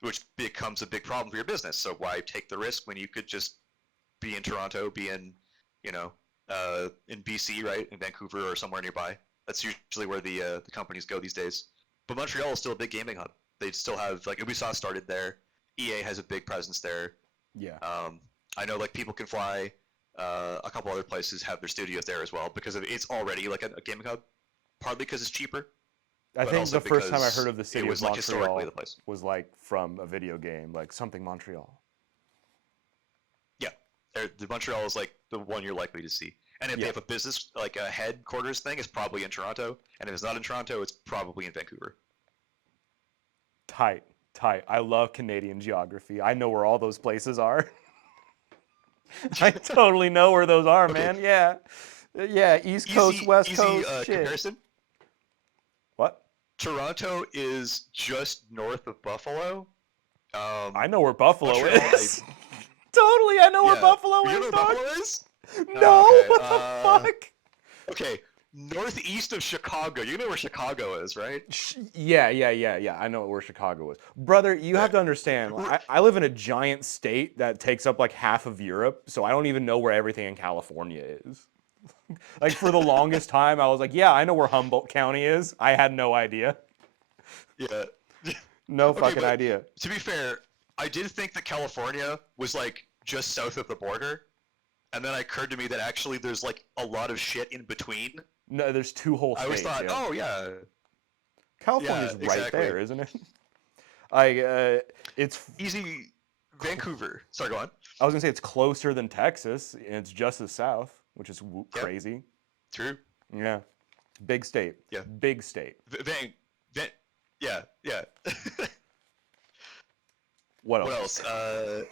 Which becomes a big problem for your business. So why take the risk when you could just be in Toronto, be in, in BC, right, in Vancouver or somewhere nearby? That's usually where the companies go these days. But Montreal is still a big gaming hub. They still have like Ubisoft started there. EA has a big presence there. Yeah. I know like People Can Fly, a couple other places have their studios there as well because it's already like a gaming hub. Partly because it's cheaper, I but think also the first time I because heard of the it city was of like historically Montreal the place. was like from a video game, like something Montreal. Yeah, the Montreal is like the one you're likely to see. And if they Yeah. have a business like a headquarters thing, it's probably in Toronto. And if it's not in Toronto, it's probably in Vancouver. Tight. Tight. I love Canadian geography. I know where all those places are. I totally know where those are, Okay, man. Yeah. Yeah, East Coast, West easy Coast, shit. comparison. What? Toronto is just north of Buffalo. I know where Buffalo Montreal, is. Totally, I know where yeah. Buffalo You know is, where dog. Buffalo is? No, Okay. what the fuck? Okay. Northeast of Chicago. You know where Chicago is, right? Yeah. I know where Chicago is. Brother, you have Okay. to understand, I live in a giant state that takes up like half of Europe, so I don't even know where everything in California is. Like for the longest time, I was like, yeah, I know where Humboldt County is. I had no idea. Yeah. No Okay, fucking but idea. to be fair, I did think that California was like just south of the border, and then it occurred to me that actually there's like a lot of shit in between. No, there's two whole I always states, thought, yeah. oh yeah, California's yeah, right exactly. there, isn't it? I it's Easy Vancouver. Sorry, go on. I was gonna say it's closer than Texas, and it's just as south, which is Yeah, crazy. true. Yeah, big state. Yeah. Big state. Van, yeah, yeah. What What else? else?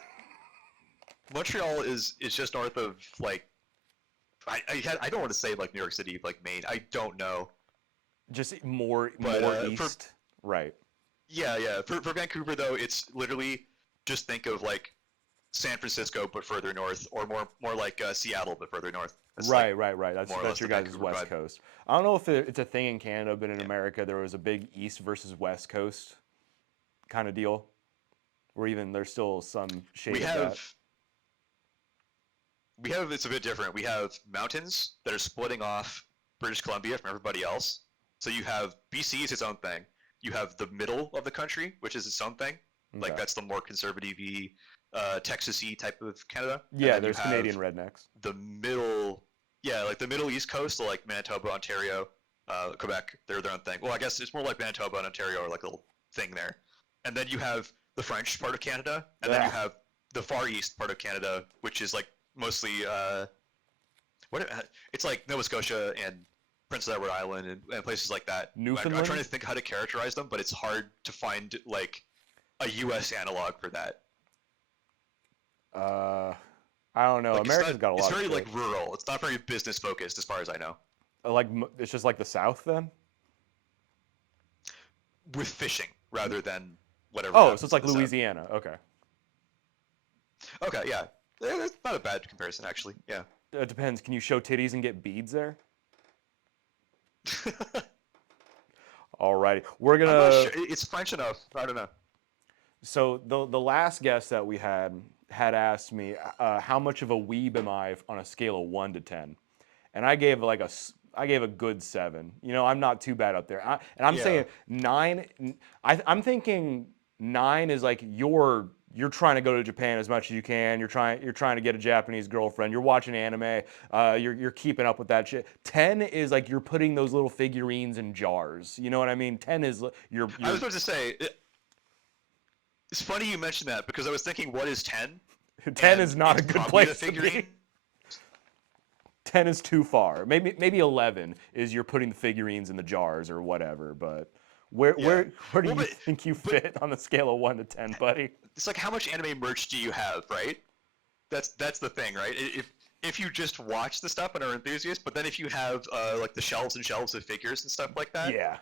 Montreal is just north of like I don't want to say like New York City, like Maine. I don't know, Just more but for east. Right. yeah, for Vancouver though, it's literally just think of like San Francisco but further north, or more like Seattle but further north. That's like Right. more or That's less your the guys' Vancouver West vibe. Coast. I don't know if it's a thing in Canada, but in Yeah. America there was a big East versus West Coast kind of deal, or even there's still some We shade of have that. it's a bit different. We have mountains that are splitting off British Columbia from everybody else. So you have BC is its own thing. You have the middle of the country, which is its own thing. Like Okay. that's the more conservative-y, Texas-y type of Canada. And Yeah, then you there's Canadian have rednecks. the middle, yeah, like the middle East Coast, so like Manitoba, Ontario, Quebec. They're their own thing. Well, I guess it's more like Manitoba and Ontario are like a little thing there. And then you have the French part of Canada, and then you Yeah. have the Far East part of Canada, which is like mostly what it's like Nova Scotia and Prince Edward Island and places like that. I'm trying to Newfoundland? think how to characterize them, but it's hard to find like a U.S. analog for that. Uh, I don't know. Like it's America's not. got a It's lot of very shit. like rural. It's not very business focused, as far as I know. Like it's just like the South then. With fishing rather than whatever Oh, so it's happens in like the south. Louisiana. Okay. Okay, yeah, that's not a bad comparison actually. Yeah. It depends. Can you show titties and get beads there? Alrighty. We're I'm not gonna. sure. It's French enough. I don't know. So the last guest that we had asked me how much of a weeb am I on a scale of 1 to 10, and I gave a good 7. You know, I'm not too bad up there. And I'm Yeah. saying 9. I'm thinking 9 is like you're trying to go to Japan as much as you can. You're trying to get a Japanese girlfriend. You're watching anime. You're keeping up with that shit. 10 is like you're putting those little figurines in jars. You know what I mean? 10 is I was you're about to say. It's funny you mentioned that because I was thinking, what is 10? 10 is And not a it's good probably the place to figurine. be. 10 is too far. Maybe 11 is you're putting the figurines in the jars or whatever. But where Yeah. where do Well, you think you but fit on the scale of 1 to 10, buddy? it's like how much anime merch do you have, right? That's the thing, right? If you just watch the stuff and are enthusiast, but then if you have like the shelves and shelves of figures and stuff like that Yeah,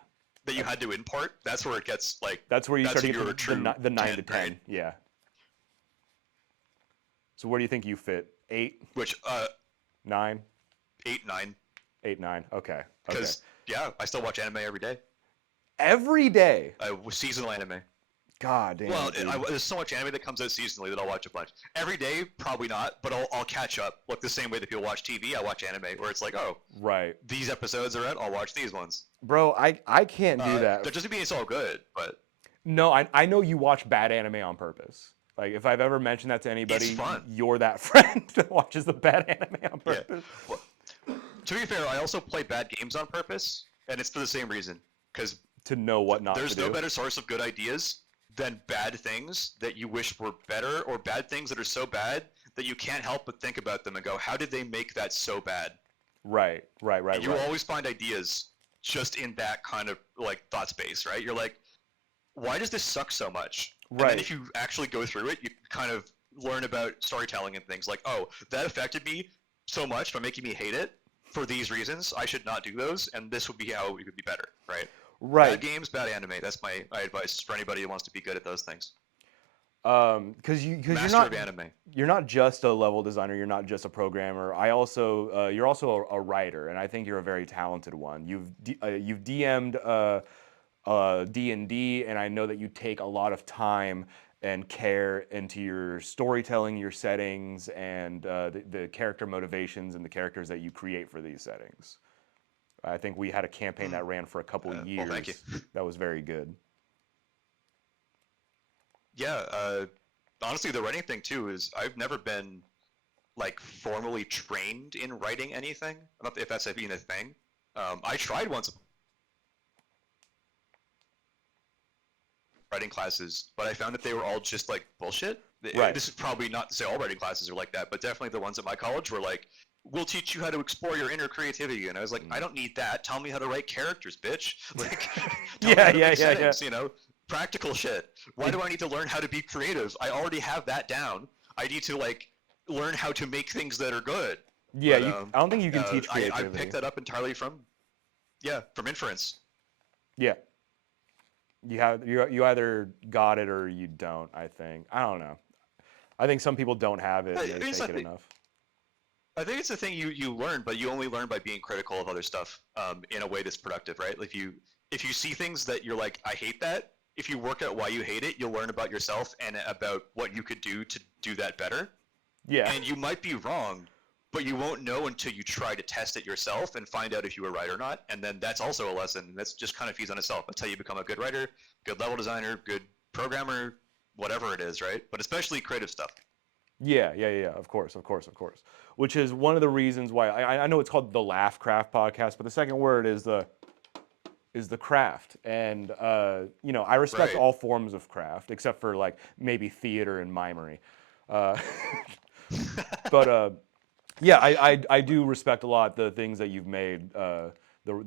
that you had to import, that's where it gets like that's where you that's start to when get you're a true the 9 to 10, right? 10. Yeah. So where do you think you fit? 8, Which 9, 8, 9, 8, 9. Okay, okay. because yeah, I still watch anime every day. Every day. Seasonal anime. God damn Well, it, dude. there's so much anime that comes out seasonally that I'll watch a bunch. Every day, probably not, but I'll catch up. Like the same way that people watch TV, I watch anime, where it's like, oh, Right, these episodes are out, I'll watch these ones. bro. I can't do that. That doesn't mean it's all good, but No, I know you watch bad anime on purpose. Like if I've ever mentioned that to it's anybody, fun. you're that friend that watches the bad anime on Yeah. purpose. Well, to be fair, I also play bad games on purpose, and it's for the same reason. Because To know what not to there's no do. better source of good ideas than bad things that you wish were better, or bad things that are so bad that you can't help but think about them and go, how did they make that so bad? Right. And you will always find ideas just in that kind of like thought space, right? You're like, why does this suck so much? And then Right. if you actually go through it, you kind of learn about storytelling and things like, oh, that affected me so much by making me hate it for these reasons. I should not do those, and this would be how it would be better, right? Bad Right. games, bad anime. That's my advice for anybody who wants to be good at those things. Because you're Master not of anime. you're not just a level designer. You're not just a programmer. You're also a writer, and I think you're a very talented one. You've DM'd D&D, and I know that you take a lot of time and care into your storytelling, your settings, and the character motivations and the characters that you create for these settings. I think we had a campaign that ran for a couple Well, thank you. years that was very good. Yeah, honestly, the writing thing too is I've never been like formally trained in writing anything. I don't know if that's even a thing. I tried once writing classes, but I found that they were all just like bullshit. Right. This is probably not to say all writing classes are like that, but definitely the ones at my college were like, we'll teach you how to explore your inner creativity. And I was like, I don't need that. Tell me how to write characters, bitch. Like, tell me how to make settings, you know? Practical shit. Why do I need to learn how to be creative? I already have that down. I need to like learn how to make things that are good. Yeah, But, I don't think you can teach I creativity. picked that up entirely from inference. Yeah, you either got it or you don't. I think I don't know. I think some people don't have it I and they it's, I fake it think enough. I think it's a thing you learn, but you only learn by being critical of other stuff in a way that's productive, right? Like if you see things that you're like, I hate that. If you work out why you hate it, you'll learn about yourself and about what you could do to do that better. Yeah. And you might be wrong, but you won't know until you try to test it yourself and find out if you were right or not. And then that's also a lesson. That's just kind of feeds on itself. That's how you become a good writer, good level designer, good programmer, whatever it is, right? But especially creative stuff. Yeah. Of course, of course, of course. Which is one of the reasons why I know it's called the LaughCraft podcast, but the second word is the craft. And you know, I respect Right. all forms of craft except for like maybe theater and mimery. Uh, but yeah, I do respect a lot the things that you've made, the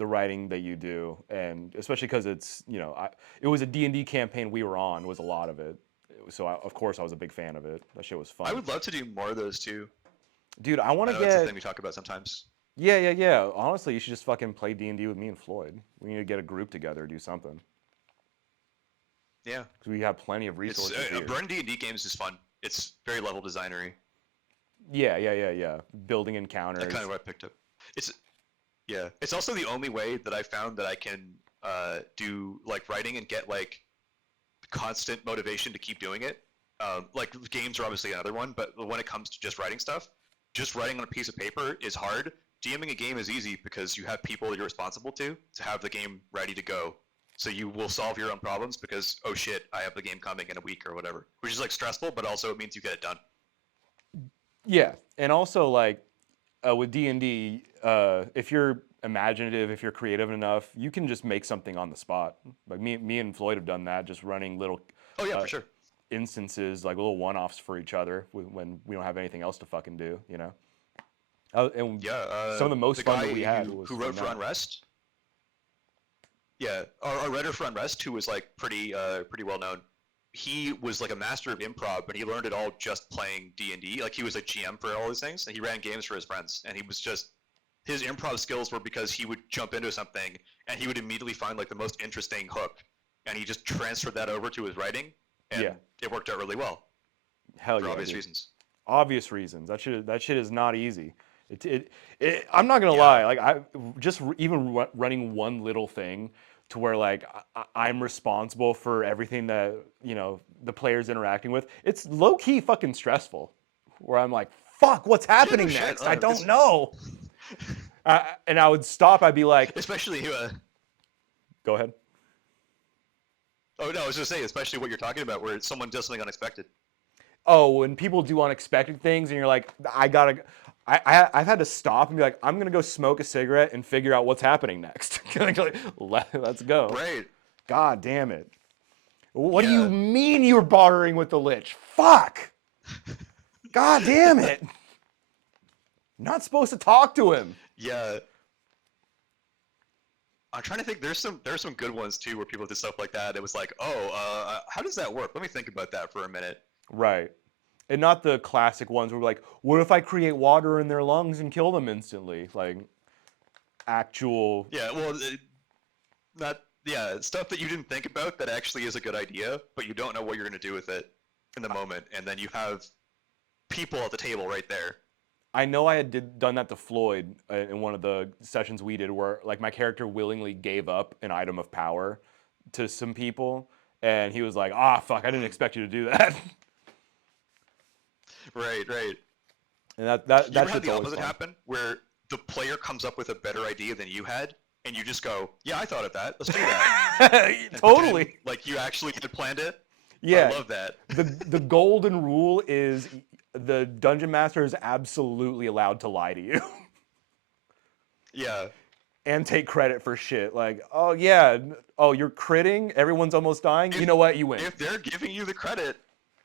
writing that you do, and especially because it's it was a D&D campaign we were on was a lot of it, so of course I was a big fan of it. That shit was I fun, would love to do more of those too. dude. I want I to know it's a get thing we talk about sometimes. yeah. Honestly, you should just fucking play D&D with me and Floyd. We need to get a group together, do something, Yeah, because we have plenty of it's resources here. running D&D games is fun. It's very level designery. Yeah. Building That kind encounters. of what I picked up. It's Yeah, it's also the only way that I found that I can do like writing and get like constant motivation to keep doing it. Like games are obviously another one, but when it comes to just writing stuff, just writing on a piece of paper is hard. DMing a game is easy because you have people you're responsible to have the game ready to go. So you will solve your own problems because oh shit, I have the game coming in a week or whatever, which is like stressful, but also it means you get it done. Yeah, and also like with D&D, if you're imaginative, if you're creative enough, you can just make something on the spot. Like me and Floyd have done that, just running little Oh yeah, uh, for sure. instances, like little one-offs for each other when we don't have anything else to fucking do, you know. And Yeah, some of the most the fun guy that we had was who from wrote for that. Unrest, yeah, our writer for Unrest, who was like pretty well known. He was like a master of improv, but he learned it all just playing D&D. Like he was a GM for all these things, and he ran games for his friends. And he was just his improv skills were because he would jump into something and he would immediately find like the most interesting hook, and he just transferred that over to his writing, Yeah, and it worked out really well hell for yeah, obvious dude. reasons. Obvious reasons. That shit is not easy. I'm not gonna Yeah, lie. Like I just even running one little thing to where like I'm responsible for everything that the players interacting with. It's low key fucking stressful. Where I'm like, fuck, what's yeah, no happening shit. next? I don't It's know. And I would stop. I'd be like, especially go ahead. oh no, I was just saying, especially what you're talking about, where someone does something unexpected. Oh, when people do unexpected things, and you're like, I gotta. I've had to stop and be like, I'm gonna go smoke a cigarette and figure out what's happening next. Let's go. Right. God damn it. What do you Yeah. mean you're bartering with the Lich? Fuck! God damn it! Not supposed to talk to him. Yeah. I'm trying to think. There's some good ones too, where people did stuff like that. It was like, oh, how does that work? Let me think about that for a minute. Right. And not the classic ones where like, what if I create water in their lungs and kill them instantly? Like actual. Yeah. Well, not yeah stuff that you didn't think about that actually is a good idea, but you don't know what you're gonna do with it in the moment, and then you have people at the table right there. I know I had done that to Floyd in one of the sessions we did, where like my character willingly gave up an item of power to some people, and he was like, "Ah, fuck, I didn't Hmm. expect you to do that." Right. Right. And that You that ever had shit's the always opposite fun. happen, where the player comes up with a better idea than you had, and you just go, "Yeah, I thought of that. Let's do that," and pretend Totally. like you actually had planned it? I Yeah. love that. The golden rule is the dungeon master is absolutely allowed to lie to you Yeah. and take credit for shit. Like, oh yeah, oh you're critting, everyone's almost dying. You if know what? You win. if they're giving you the credit,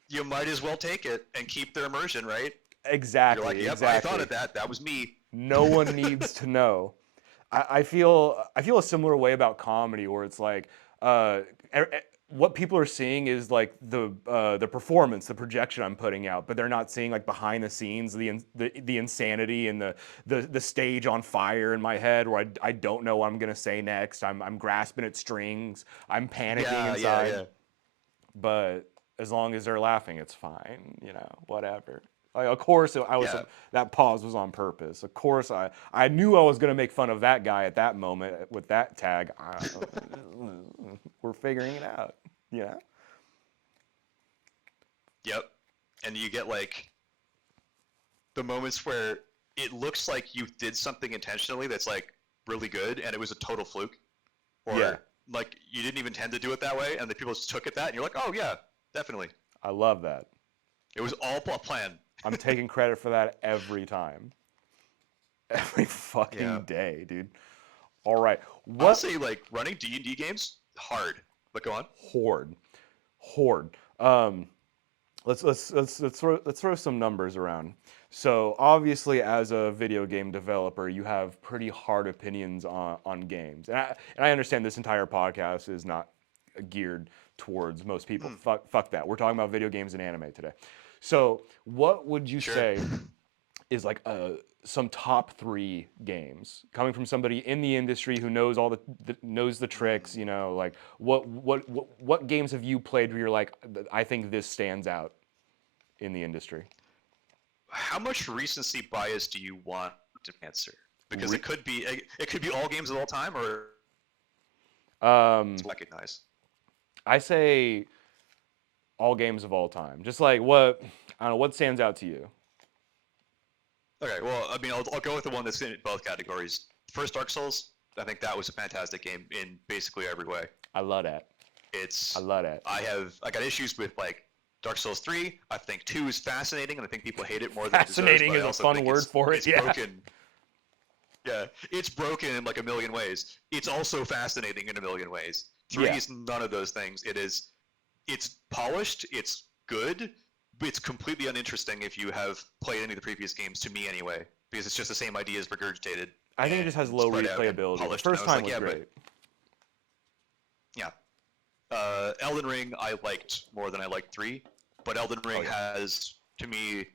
you might as well take it and keep their immersion, right? You're like, Exactly, yep, I thought exactly. of that. That was me. No one needs to know. I feel a similar way about comedy, where it's like what people are seeing is like the performance, the projection I'm putting out, but they're not seeing like behind the scenes, the insanity and the stage on fire in my head, where I don't know what I'm gonna say next. I'm grasping at strings. I'm panicking Yeah, yeah, inside, yeah. but as long as they're laughing, it's fine. Whatever. Like, of course, Yeah. that pause was on purpose. Of course, I knew I was gonna make fun of that guy at that moment with that tag. We're figuring it out. Yeah. Yep. And you get like the moments where it looks like you did something intentionally that's like really good and it was a total fluke, Yeah. or like you didn't even intend to do it that way and the people just took it that and you're like, oh yeah, definitely, I love that. it was all a plan. I'm taking credit for that every time, every Yeah. fucking day, dude. All right. What Honestly, like running D&D games hard, but go on. horde? Horde. Um, let's throw some numbers around. So obviously, as a video game developer, you have pretty hard opinions on games, and I understand this entire podcast is not geared towards most people. Hmm. Fuck that. We're talking about video games and anime today. So what would you Sure. say is like some top three games coming from somebody in the industry who knows knows the tricks? Like what games have you played where you're like, I think this stands out in the industry? How much recency bias do you want to answer? Because Re- it could be all games of all time, or um, recognize. I say all games of all time. Just like what I don't know what stands out to you. Okay, well, I mean, I'll go with the one that's in both categories. First, Dark Souls. I think that was a fantastic game in basically every way. I love that. I It's love that. I got issues with like Dark Souls 3. I think 2 is fascinating, and I think people hate it more than it deserves. Fascinating But I is a also fun think word for it. it's Yeah. broken. Yeah, it's broken in like a million ways. It's also fascinating in a million ways. 3 Yeah. is none of those things. It's polished. It's good. But it's completely uninteresting if you have played any of the previous games. To me, anyway, because it's just the same ideas regurgitated I think it just has and low spread out and replayability. The polished. And I first was time like, was yeah, but great. yeah. Elden Ring I liked more than I liked 3, but Elden Oh Ring yeah. has, to me,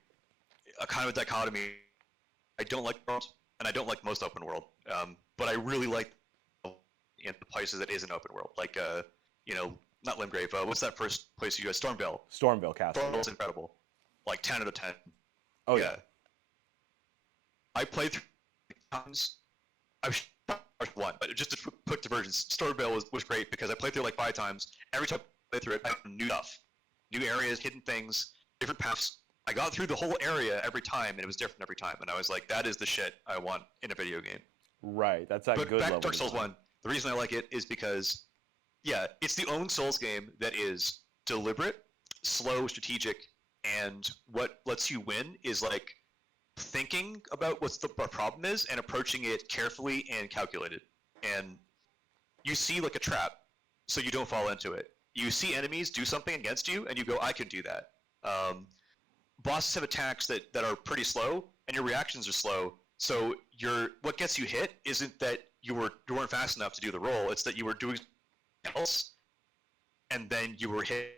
a kind of a dichotomy. I don't like world, and I don't like most open world. But I really like in the places that isn't open world, like not Limgrave. What's that first place you go? Stormville. Stormville Castle. Yeah. Stormville's incredible. Like 10 out of 10. Oh Yeah. yeah. I played 3 times. I was one, but just a quick diversion. Stormville was great because I played through like 5 times. Every time I played through it, I found new stuff, new areas, hidden things, different paths. I got through the whole area every time, and it was different every time. And I was like, that is the shit I want in a video game. Right. That's that But good back to level Dark Souls design. 1, the reason I like it is because, yeah, it's the only Souls game that is deliberate, slow, strategic, and what lets you win is like thinking about what the problem is and approaching it carefully and calculated. And you see like a trap, so you don't fall into it. You see enemies do something against you, and you go, I can do that. Bosses have attacks that are pretty slow, and your reactions are slow. So what gets you hit isn't that you weren't fast enough to do the roll. It's that you were doing something else, and then you were hit.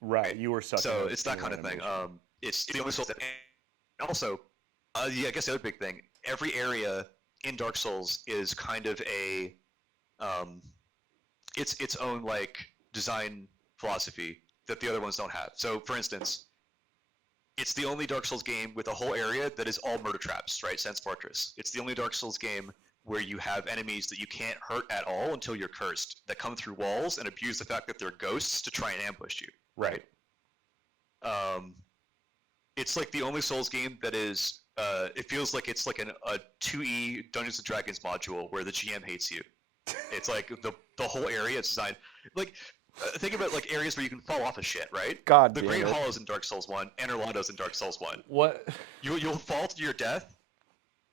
Right. You were sucking. So in it's that kind of thing. animation. It's the only Souls that. And also, yeah, I guess the other big thing. Every area in Dark Souls is kind of um, its own like design philosophy that the other ones don't have. So, for instance, it's the only Dark Souls game with a whole area that is all murder traps, right? Sense Fortress. It's the only Dark Souls game where you have enemies that you can't hurt at all until you're cursed, that come through walls and abuse the fact that they're ghosts to try and ambush you. Right. Um, it's like the only Souls game that is. It feels like it's like a 2E Dungeons and Dragons module where the GM hates you. It's like the whole area is designed like think about like areas where you can fall off of shit, right? God The damn Great it. Hollows in Dark Souls 1, and Orlando's in Dark Souls 1. What? You'll fall to your death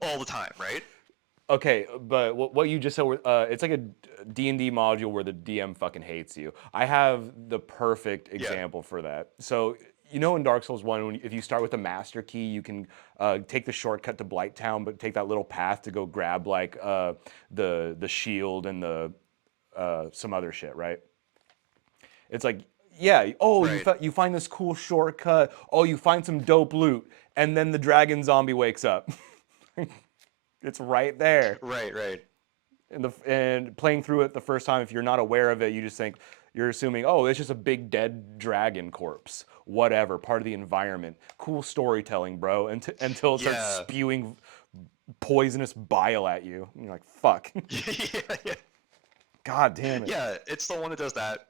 all the time, right? Okay, but what you just said, it's like a D&D module where the DM fucking hates you. I have the perfect Yeah. example for that. So, in Dark Souls 1, if you start with the Master Key, you can take the shortcut to Blighttown, but take that little path to go grab, like, the shield and the some other shit, right? It's like, yeah, oh, Right. you find this cool shortcut. Oh, you find some dope loot. And then the dragon zombie wakes up. It's right there. Right. And playing through it the first time, if you're not aware of it, you just think You're assuming, oh, it's just a big dead dragon corpse. Whatever, part of the environment. Cool storytelling, bro. Until it starts Yeah. spewing poisonous bile at you. And you're like, fuck. Yeah, yeah. God damn it. Yeah, it's the one that does that.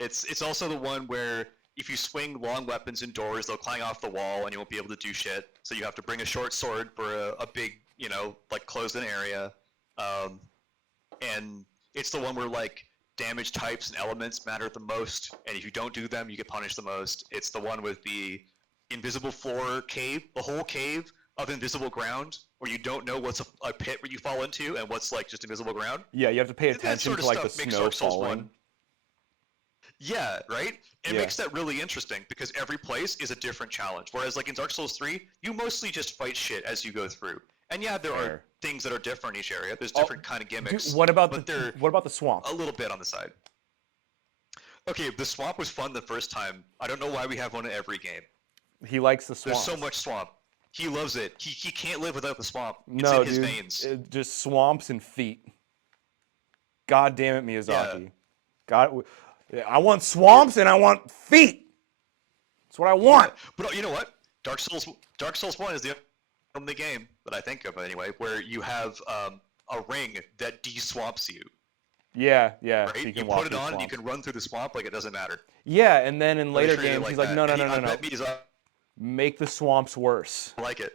It's also the one where if you swing long weapons indoors, they'll clang off the wall and you won't be able to do shit. So you have to bring a short sword for a big, like closed-in area. Um, and it's the one where like damage types and elements matter the most, and if you don't do them, you get punished the most. It's the one with the invisible floor cave, the whole cave of invisible ground, where you don't know what's a pit where you fall into and what's like just invisible ground. Yeah, you have to pay That attention sort to of like the stuff makes snow Dark Souls falling. 1. Yeah, right? It Yeah. makes that really interesting because every place is a different challenge. Whereas like in Dark Souls 3, you mostly just fight shit as you go through. And yeah, there are Fair. things that are different in each area. There's Oh, different kind of Dude, gimmicks, what about but the they're what about the swamp? a little bit on the side. Okay, the swamp was fun the first time. I don't know why we have one in every game. He likes the There's swamp. so much swamp. He loves it. He can't live without the swamp. It's No, in his dude, veins. just swamps and feet. God damn it, Miyazaki. God, I want swamps and I want feet. That's what I want. Yeah. But you know what? Dark Souls 1 is the only game that I think of anyway, where you have a ring that de-swamps you. Yeah, yeah. Right? So you You can walk put it through on and you swamps. can run through the swamp like it doesn't matter. Yeah, and then in But they later treat it games, like he's like, that. no, no, And no, no, I no. bet Miyazaki Make the swamps worse. like it.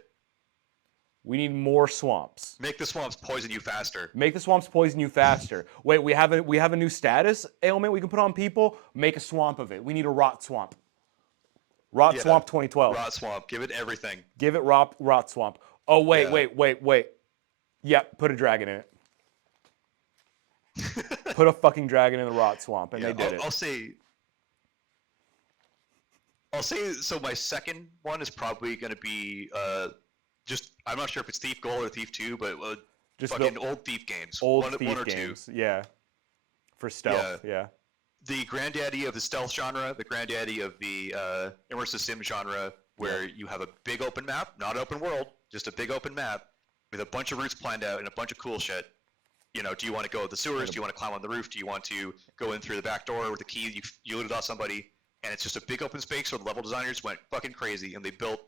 We need more swamps. Make the swamps poison you faster. Make the swamps poison you faster. Wait, we have a new status ailment we can put on people. Make a swamp of it. We need a rot swamp. Rot Yeah. swamp 2012. Rot swamp. Give it everything. Give it rot swamp. Oh wait, Yeah. wait. Yep, put a dragon in it. Put a fucking dragon in the rot swamp, and Yeah, they did it. I'll say so. My second one is probably going to be just I'm not sure if it's Thief Gold or Thief 2, but Just fucking the old Thief games. old one thief or games. two. Yeah. For stealth. Yeah. The granddaddy of the stealth genre, the granddaddy of the immersive sim genre, where you have a big open map, not open world, just a big open map with a bunch of routes planned out and a bunch of cool shit. Do you want to go to the sewers? Do you want to climb on the roof? Do you want to go in through the back door with the key you looted off somebody? And it's just a big open space where the level designers went fucking crazy and they built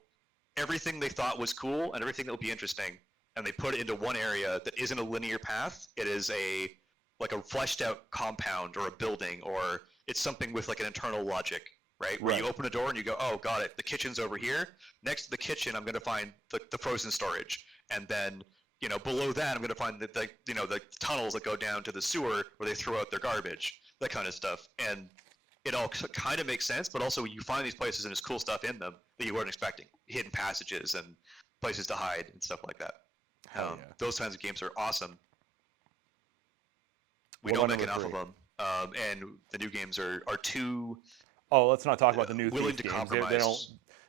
everything they thought was cool and everything that would be interesting, and they put it into one area that isn't a linear path. It is like a fleshed out compound or a building, or it's something with like an internal logic, right? Where you open a door and you go, oh, got it. The kitchen's over here. Next to the kitchen, I'm going to find the frozen storage, and then below that, I'm going to find the tunnels that go down to the sewer where they throw out their garbage, that kind of stuff. And it all kind of makes sense, but also you find these places and there's cool stuff in them that you weren't expecting, hidden passages and places to hide and stuff like that. Yeah. Those kinds of games are awesome. We What don't about make enough number of them, and the new games are too Oh, let's not talk about the new willing Thief to games. compromise. They don't.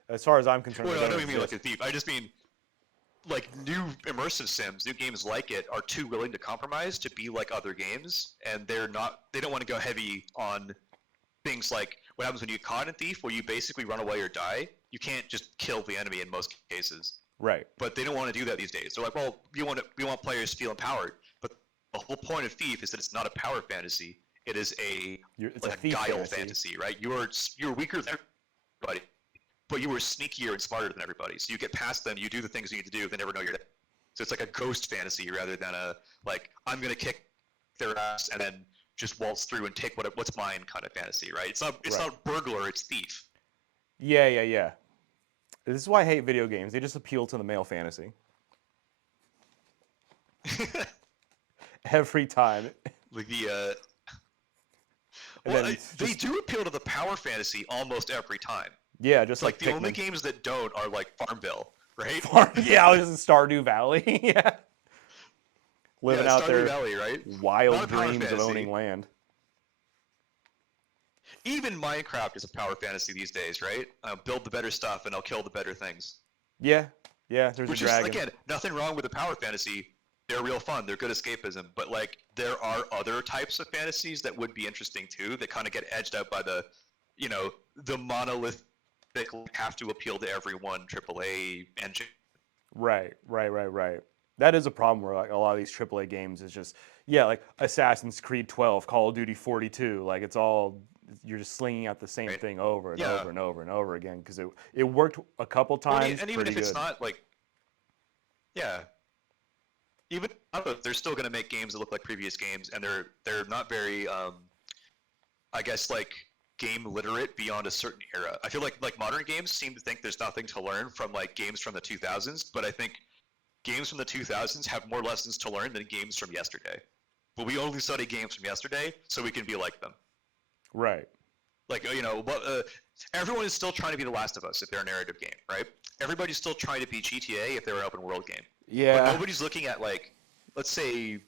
As far as I'm concerned, Well, they no, I don't don't mean like exist. a thief. I just mean like new immersive sims, new games like it are too willing to compromise to be like other games, and they don't want to go heavy on things like what happens when you get caught in Thief, where you basically run away or die. You can't just kill the enemy in most cases. Right. But they don't want to do that these days. They're like, well, we want players to feel empowered. But the whole point of Thief is that it's not a power fantasy. It is It's like a a thief guile fantasy. fantasy, right? You're weaker than everybody, but you were sneakier and smarter than everybody. So you get past them, you do the things you need to do, they never know you're there. So it's like a ghost fantasy rather than a like I'm gonna kick their ass and then just waltz through and take what's mine kind of fantasy, right? It's not burglar, it's thief. Yeah. This is why I hate video games. They just appeal to the male fantasy. Every time. Like the And well, then it's they just- do appeal to the power fantasy almost every time. Yeah, just It's like the only Pikmin. games that don't are like Farmville, right? Yeah, I was in Stardew Valley. Yeah. Living Yeah, out Stardew their Valley, right? wild Not a power dreams of fantasy. owning land. Even Minecraft is a power fantasy these days, right? I'll build the better stuff and I'll kill the better things. Yeah, there's Which a is, dragon. again, nothing wrong with the power fantasy. They're real fun. They're good escapism. But, like, there are other types of fantasies that would be interesting, too, that kind of get edged out by the monolithic, have to appeal to everyone AAA engine. Right. That is a problem where like a lot of these AAA games is just yeah, like Assassin's Creed 12, Call of Duty 42, like it's all you're just slinging out the same right? thing over and Yeah. over and over and over again because it worked a couple Or, times and even pretty if it's good. not like, yeah, even I don't know, they're still going to make games that look like previous games, and they're not very, I guess, like game literate beyond a certain era. I feel like modern games seem to think there's nothing to learn from like games from the 2000s, but I think games from the 2000s have more lessons to learn than games from yesterday. But we only study games from yesterday so we can be like them. Right. Like everyone is still trying to be The Last of Us if they're a narrative game, right? Everybody's still trying to be GTA if they're an open world game. But Yeah. nobody's looking at like, let's say,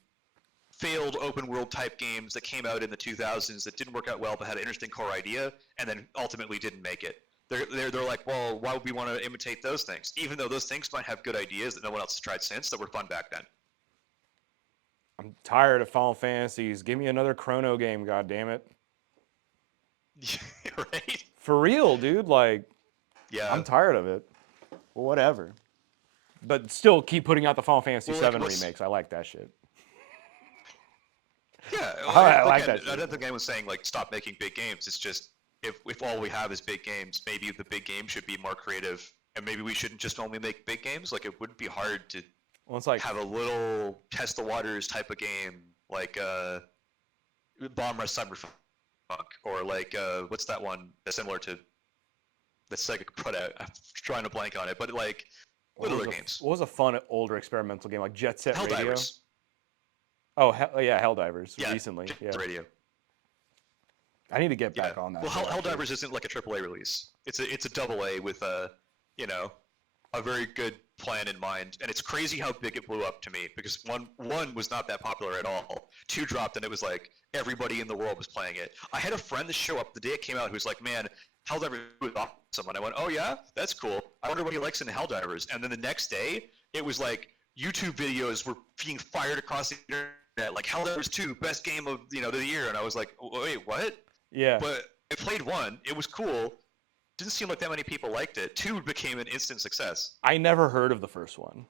failed open world type games that came out in the 2000s that didn't work out well but had an interesting core idea and then ultimately didn't make it. They're like, well, why would we want to imitate those things? Even though those things might have good ideas that no one else has tried since that were fun back then. I'm tired of Final Fantasies. Give me another Chrono game, god damn it. Right? For real, dude. Like, Yeah. I'm tired of it. Whatever. But still keep putting out the Final Fantasy Well, VII remakes. I like that shit. Yeah. I like Again, that I shit. don't think anyone's saying like stop making big games. It's just if all we have is big games, maybe the big games should be more creative, and maybe we shouldn't just only make big games. Like it wouldn't be hard to Well, it's like, have a little test the waters type of game, like Bomb Rush Cyberpunk, or like what's that one that's similar to the Sega put out? I'm trying to blank on it, but like littler games. what was a fun older experimental game like Jet Set Radio? Helldivers. Oh, yeah, Helldivers Yeah, recently. Yeah. Radio. I need to get Yeah. back on that. Well, shit, actually. Helldivers isn't like a AAA release. It's a double A with you know, a very good plan in mind. And it's crazy how big it blew up to me because one was not that popular at all. Two dropped and it was like everybody in the world was playing it. I had a friend that show up the day it came out who was like, "Man, Helldivers was awesome." And I went, "Oh yeah, that's cool. I wonder what he likes in Helldivers." And then the next day, it was like YouTube videos were being fired across the internet, like Helldivers 2, best game of the year. And I was like, "Wait, what?" Yeah. But I played one. It was cool. Didn't seem like that many people liked it. Two became an instant success. I never heard of the first one.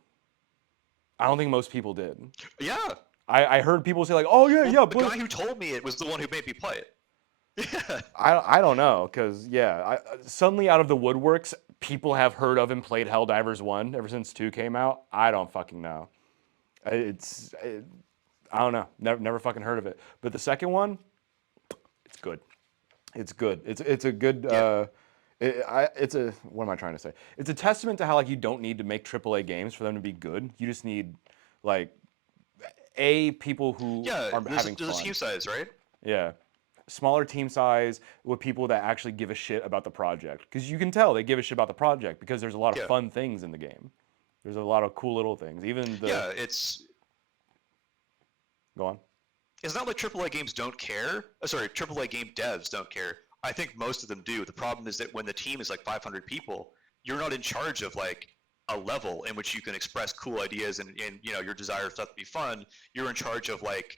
I don't think most people did. Yeah. I heard people say like, "Oh yeah, yeah." The guy who told me it was the one who made me play it. Yeah. I don't know because yeah, suddenly out of the woodworks, people have heard of and played Helldivers 1 ever since 2 came out. I don't fucking know. I don't know. Never fucking heard of it. But the second one, it's good. It's good. It's a good. Yeah. It's a what am I trying to say? It's a testament to how like you don't need to make AAA games for them to be good. You just need like people who Yeah. are There's having a fun. team size, right? Yeah. Smaller team size with people that actually give a shit about the project. Because you can tell they give a shit about the project because there's a lot of Yeah. fun things in the game. There's a lot of cool little things. Even the Yeah. go on. It's not like AAA games don't care. Sorry, AAA game devs don't care. I think most of them do. The problem is that when the team is like 500 people, you're not in charge of like a level in which you can express cool ideas and your desire for stuff to be fun. You're in charge of like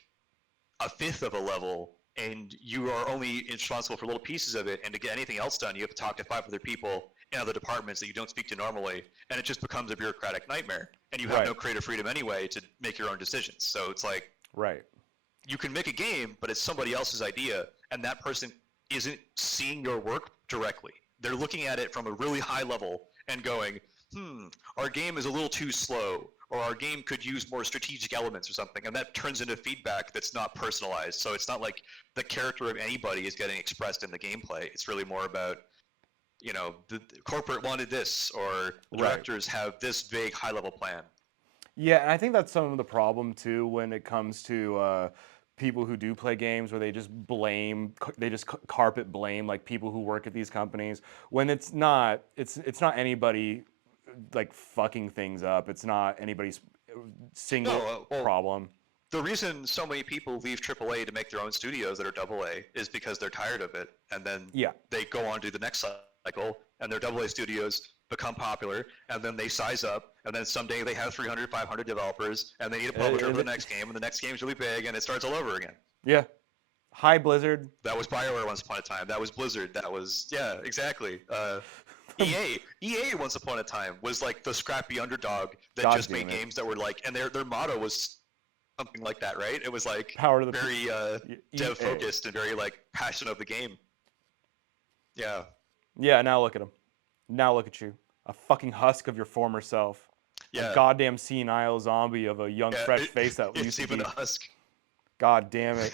a fifth of a level, and you are only responsible for little pieces of it. And to get anything else done, you have to talk to 500 people in other departments that you don't speak to normally, and it just becomes a bureaucratic nightmare. And you have Right. no creative freedom anyway to make your own decisions. So it's like Right. you can make a game, but it's somebody else's idea, and that person isn't seeing your work directly. They're looking at it from a really high level and going, our game is a little too slow, or our game could use more strategic elements or something, and that turns into feedback that's not personalized. So it's not like the character of anybody is getting expressed in the gameplay. It's really more about, the corporate wanted this, or the Right. directors have this vague high-level plan. Yeah, and I think that's some of the problem too when it comes to people who do play games where they just carpet blame like people who work at these companies when it's not not anybody like fucking things up. It's not anybody's single No, well, problem. the reason so many people leave AAA to make their own studios that are AA is because they're tired of it, and then Yeah. they go on to the next cycle, and their AA studios become popular, and then they size up, and then someday they have 300, 500 developers, and they need a publisher for the next game, and the next game's really big, and it starts all over again. Yeah. Hi Blizzard. That was BioWare once upon a time. That was Blizzard. That was, yeah, exactly. EA once upon a time was like the scrappy underdog that God just made damn it. games that were like, and their motto was something like that, right? It was like Power to the very EA. dev focused and very like passionate of the game. Yeah, Yeah, now look at him. Now look at you. A fucking husk of your former self. A yeah, goddamn senile zombie of a young, yeah. fresh face that used It's to even be. a husk. God damn it.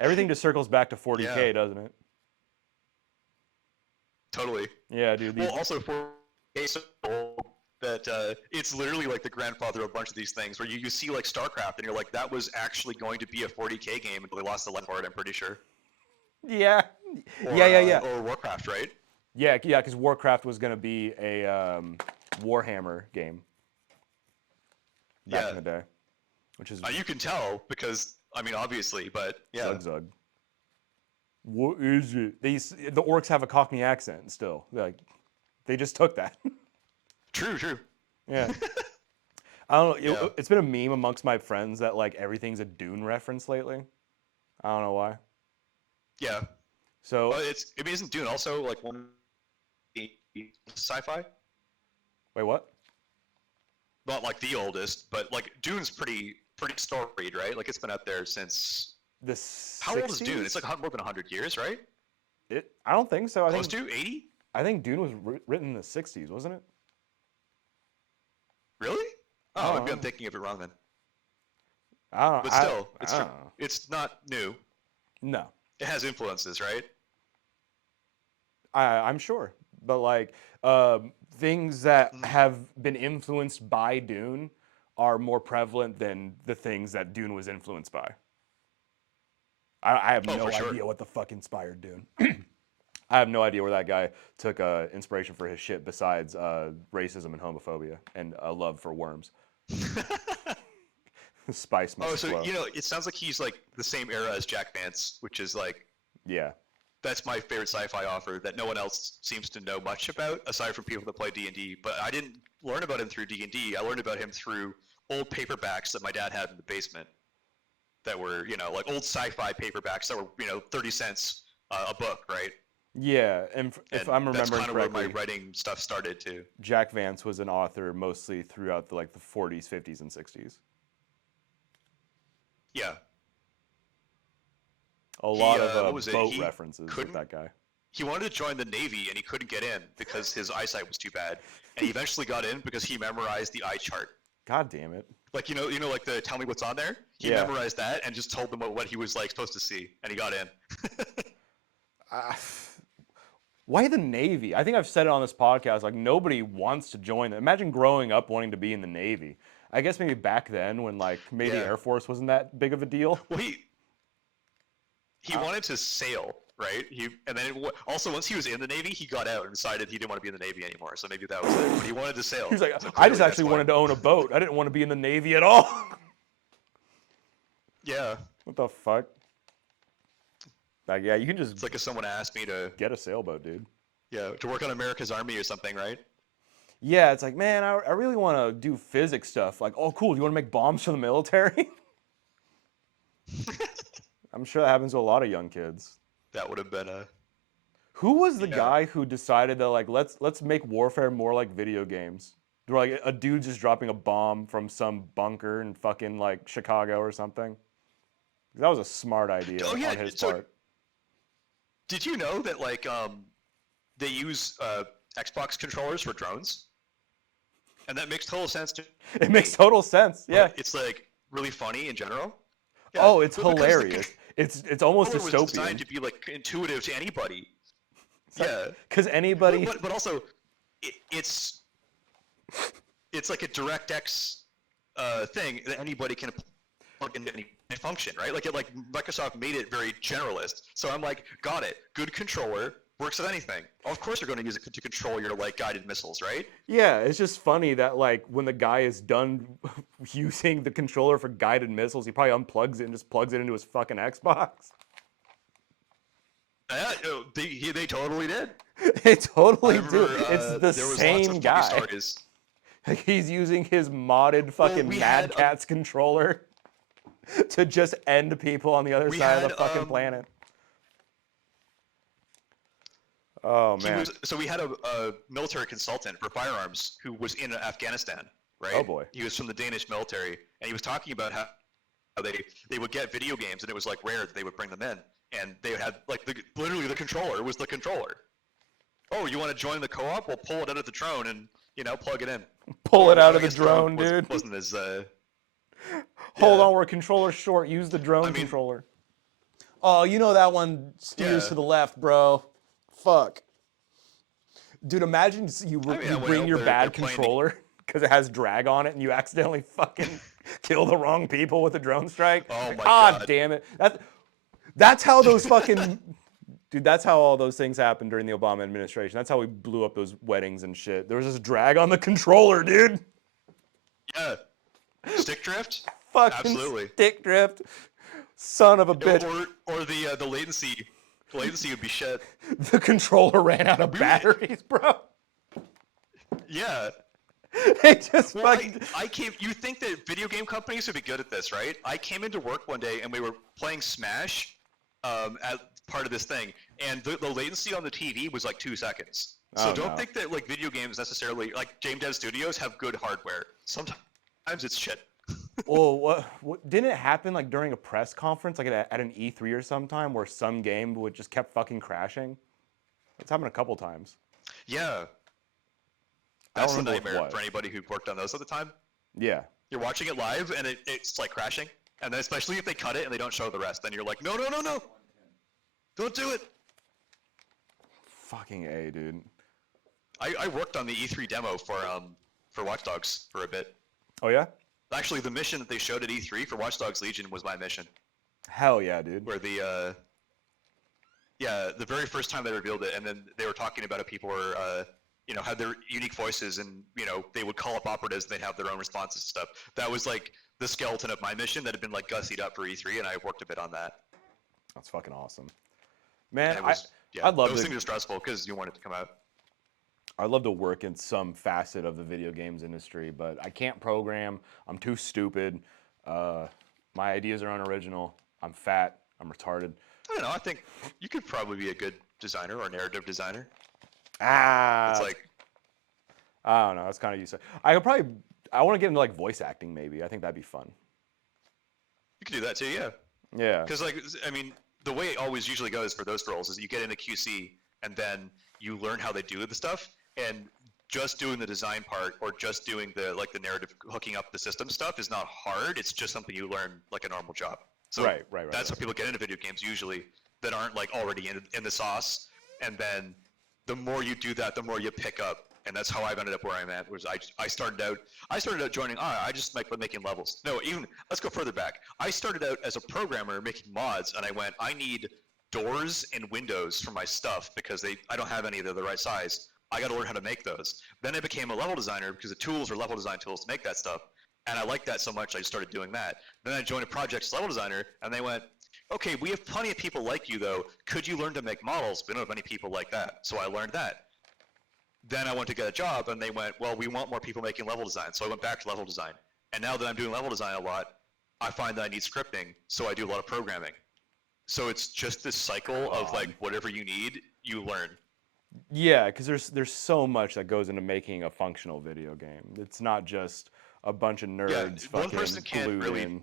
Everything just circles back to 40K, Yeah, doesn't it? totally. Yeah, dude. Well, also for so old that it's literally like the grandfather of a bunch of these things where you see like StarCraft and you're like, that was actually going to be a 40K game until they lost the leg for it, I'm pretty sure. Yeah. Or, Yeah. or Warcraft, right? Yeah, because Warcraft was going to be a Warhammer game back in Yeah. the day, which is You can tell because, I mean, obviously, but yeah. Zug Zug. What is it? The orcs have a Cockney accent still. They just took that. True. Yeah. I don't know. Yeah. It's been a meme amongst my friends that like everything's a Dune reference lately. I don't know why. Yeah. So I mean, isn't Dune also like one sci-fi? wait, what? Not like the oldest, but like Dune's pretty storied, right? Like it's been out there since. The How 60s? old is Dune? It's like more than 100 years, right? I don't think so. Close to 80? I think Dune was written in the 60s, wasn't it? Really? I Oh, don't maybe I'm know. thinking of it wrong then. I don't. But still, I don't know. it's not new. No, It has influences, right? I'm sure, but like things that Mm. have been influenced by Dune are more prevalent than the things that Dune was influenced by. I have Oh, no for sure. idea what the fuck inspired Dune. I have no idea where that guy took inspiration for his shit besides racism and homophobia and a love for worms. Spice must Oh, so flow. it sounds like he's like the same era as Jack Vance, which is like Yeah. that's my favorite sci-fi author that no one else seems to know much about aside from people that play D&D. But I didn't learn about him through D&D. I learned about him through old paperbacks that my dad had in the basement that were, like old sci-fi paperbacks that were, 30 cents a book, right? Yeah, and if I'm that's remembering kind of where correctly, my writing stuff started too. Jack Vance was an author mostly throughout the 40s, 50s, and 60s. Yeah. A lot what of was it? boat He references with couldn't. that guy. He wanted to join the Navy and he couldn't get in because his eyesight was too bad. And he eventually got in because he memorized the eye chart. God damn it. Like like the tell me what's on there. He Yeah. memorized that and just told them what he was like supposed to see, and he got in. Why the Navy? I think I've said it on this podcast. Like nobody wants to join it. Imagine growing up wanting to be in the Navy. I guess maybe back then when like maybe the Yeah. Air Force wasn't that big of a deal. Well, he wanted to sail, right? And then also once he was in the Navy, he got out and decided he didn't want to be in the Navy anymore. So maybe that was it. But he wanted to sail. He's like, So I just clearly actually that's wanted to own a boat. I didn't want to be in the Navy at all. Yeah. What the fuck? Like, yeah, you can just It's like if someone asked me to get a sailboat, dude. to work on America's Army or something, right? Yeah, it's like, man, I really want to do physics stuff. Like, oh, cool. Do you want to make bombs for the military? I'm sure that happens to a lot of young kids. That would have been a. Who was the Yeah. guy who decided that like let's make warfare more like video games? Where like a dude just dropping a bomb from some bunker in fucking like Chicago or something. That was a smart idea Oh, yeah, on his so- part. Did you know that like they use Xbox controllers for drones? And that makes total sense to It makes total sense. Yeah. It's like really funny in general. Yeah, Oh, it's but because the hilarious. It's almost controller was designed dystopian. to be like intuitive to anybody. Yeah, Because anybody. but also it's like a DirectX thing that anybody can plug into any function, right? Like Microsoft made it very generalist. So I'm like, got it. Good controller works with anything. Of course, you're going to use it to control your like guided missiles, right? Yeah, it's just funny that like when the guy is done using the controller for guided missiles, he probably unplugs it and just plugs it into his fucking Xbox. Yeah, they totally did. They totally I do. remember, It's the there was lots same of funny guy. stories. He's using his modded fucking we Mad had a- Catz controller to just end people on the other We side of the had, fucking planet. Oh He man. was so we had a military consultant for firearms who was in Afghanistan, Oh right? boy. He was from the Danish military, and he was talking about how they would get video games, and it was like rare that they would bring them in, and they had like literally the controller was the controller. Oh, you want to join the co-op? We'll pull it out of the drone and plug it in. Pull it out I of the guess drone, dude. wasn't as Hold yeah. on, we're controller short. Use the drone I mean, controller. Oh, you know that one steers yeah. to the left, bro. Fuck. Dude, imagine I mean, you well, bring your they're bad playing controller because it has drag on it and you accidentally fucking kill the wrong people with a drone strike. Oh Like, my ah, god. damn it. That's how those fucking dude, that's how all those things happened during the Obama administration. That's how we blew up those weddings and shit. There was this drag on the controller, dude. Yeah. Stick drift? Fucking Absolutely. stick drift. Son of a bitch. Or the latency. The latency would be shit. The controller ran out of batteries, bro. Yeah. It just Well, fucking. I came. You think that video game companies would be good at this, right? I came into work one day and we were playing Smash, as part of this thing, and the latency on the TV was like 2 seconds. So Oh, don't no. think that like video games necessarily like game dev studios have good hardware. Sometimes it's shit. Well, what didn't it happen like during a press conference, like at an E3 or sometime, where some game would just kept fucking crashing? It's happened a couple times. Yeah, I don't that's the remember what it nightmare was. for anybody who worked on those at the time. Yeah. You're watching it live and it's like crashing, and then especially if they cut it and they don't show the rest, then you're like, no, no, no, no, don't do it. Fucking A, dude. I worked on the E3 demo for Watch Dogs for a bit. Oh yeah? Actually, the mission that they showed at E3 for Watch Dogs Legion was my mission. Hell yeah, dude. Where the very first time they revealed it, and then they were talking about it, people were had their unique voices, and they would call up operatives, and they'd have their own responses and stuff. That was like the skeleton of my mission that had been like gussied up for E3, and I worked a bit on that. That's fucking awesome. Man, And it was, I'd love those to. things are stressful because you want it to come out. I'd love to work in some facet of the video games industry, but I can't program. I'm too stupid. My ideas are unoriginal. I'm fat. I'm retarded. I don't know. I think you could probably be a good designer or narrative designer. Ah, It's like, I don't know. That's kind of useless. I want to get into like voice acting. Maybe I think that'd be fun. you could do that too, yeah. Yeah. Because like, I mean, the way it always usually goes for those roles is you get into QC and then you learn how they do the stuff, and just doing the design part or just doing the narrative hooking up the system stuff is not hard. It's just something you learn like a normal job. So Right. that's how people get into video games usually, that aren't like already in the sauce. And then the more you do that, the more you pick up. And that's how I've ended up where I'm at. Was I started out joining. I just like making levels. No, even let's go further back. I started out as a programmer making mods, and I went, I need doors and windows for my stuff because I don't have any that are the right size. I got to learn how to make those. Then I became a level designer because the tools are level design tools to make that stuff, and I liked that so much I just started doing that. Then I joined a project as level designer, and they went, okay, we have plenty of people like you though. Could you learn to make models? We don't have any people like that. So I learned that. Then I went to get a job, and they went, well, we want more people making level design. So I went back to level design. And now that I'm doing level design a lot, I find that I need scripting, so I do a lot of programming. So it's just this cycle of like whatever you need, you learn. Yeah, because there's so much that goes into making a functional video game. It's not just a bunch of nerds Yeah, one fucking person can't glued really in.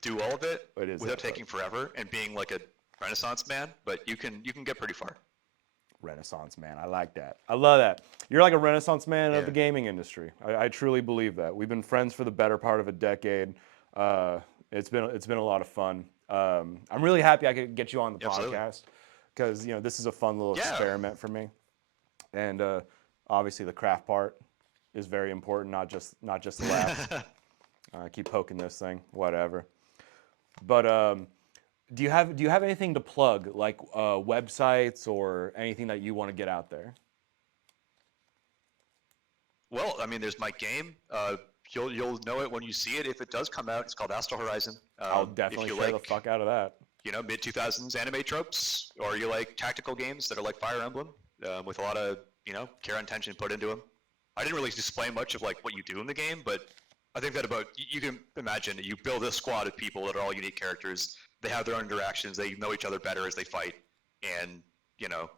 do all of it It is without that taking forever and being like a renaissance man, but you can get pretty far. Renaissance man. I like that. I love that. You're like a renaissance man of Yeah. the gaming industry. I truly believe that. We've been friends for the better part of a decade. It's been a lot of fun. I'm really happy I could get you on the Absolutely. podcast because this is a fun little Yeah. experiment for me. And obviously the craft part is very important, not just the laughs. Keep poking this thing, whatever. But do you have anything to plug, like websites or anything that you want to get out there? Well, I mean, there's my game. You'll know it when you see it if it does come out. It's called Astral Horizon. I'll definitely if you share like, the fuck out of that. mid 2000s anime tropes, or you like tactical games that are like Fire Emblem, with a lot of care and attention put into them. I didn't really display much of like what you do in the game, but I think that you can imagine you build a squad of people that are all unique characters. They have their own interactions. They know each other better as they fight, and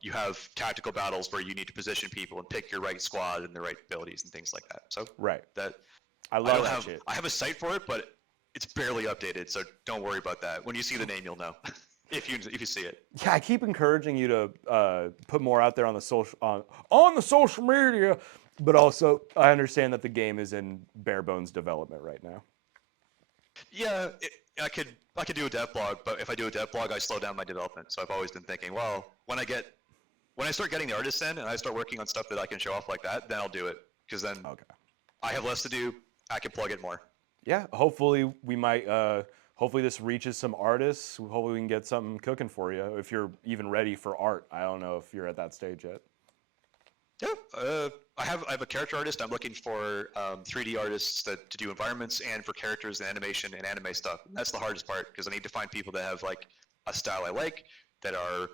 you have tactical battles where you need to position people and pick your right squad and the right abilities and things like that. So Right. that I I love don't that have shit. I have a site for it, but it's barely updated. So don't worry about that. When you see the name, you'll know if you see it. Yeah, I keep encouraging you to put more out there on the social media, but also I understand that the game is in bare bones development right now. Yeah, I could do a dev blog, but if I do a dev blog, I slow down my development. So I've always been thinking, well, when I start getting the artists in and I start working on stuff that I can show off like that, then I'll do it because then Okay. I have less to do. I can plug it more. Yeah, hopefully we might. Hopefully this reaches some artists. Hopefully we can get something cooking for you if you're even ready for art. I don't know if you're at that stage yet. Yeah, I have a character artist. I'm looking for 3D artists to do environments and for characters and animation and anime stuff. That's the hardest part because I need to find people that have like a style I like, that are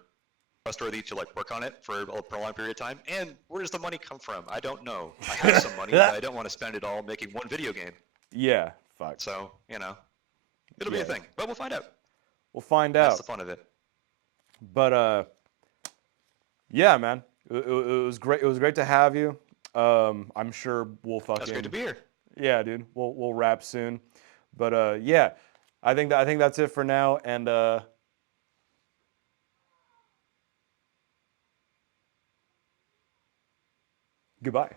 trustworthy to like work on it for a prolonged period of time. And where does the money come from? I don't know. I have some money, but I don't want to spend it all making one video game. Yeah, fuck. So it'll be Yeah, a thing, but we'll find out. we'll find That's the out. fun of it. But yeah, man, it was great. It was great to have you. I'm sure we'll That's great to fucking be here. yeah, dude. We'll wrap soon. But yeah, I think that's it for now. And goodbye.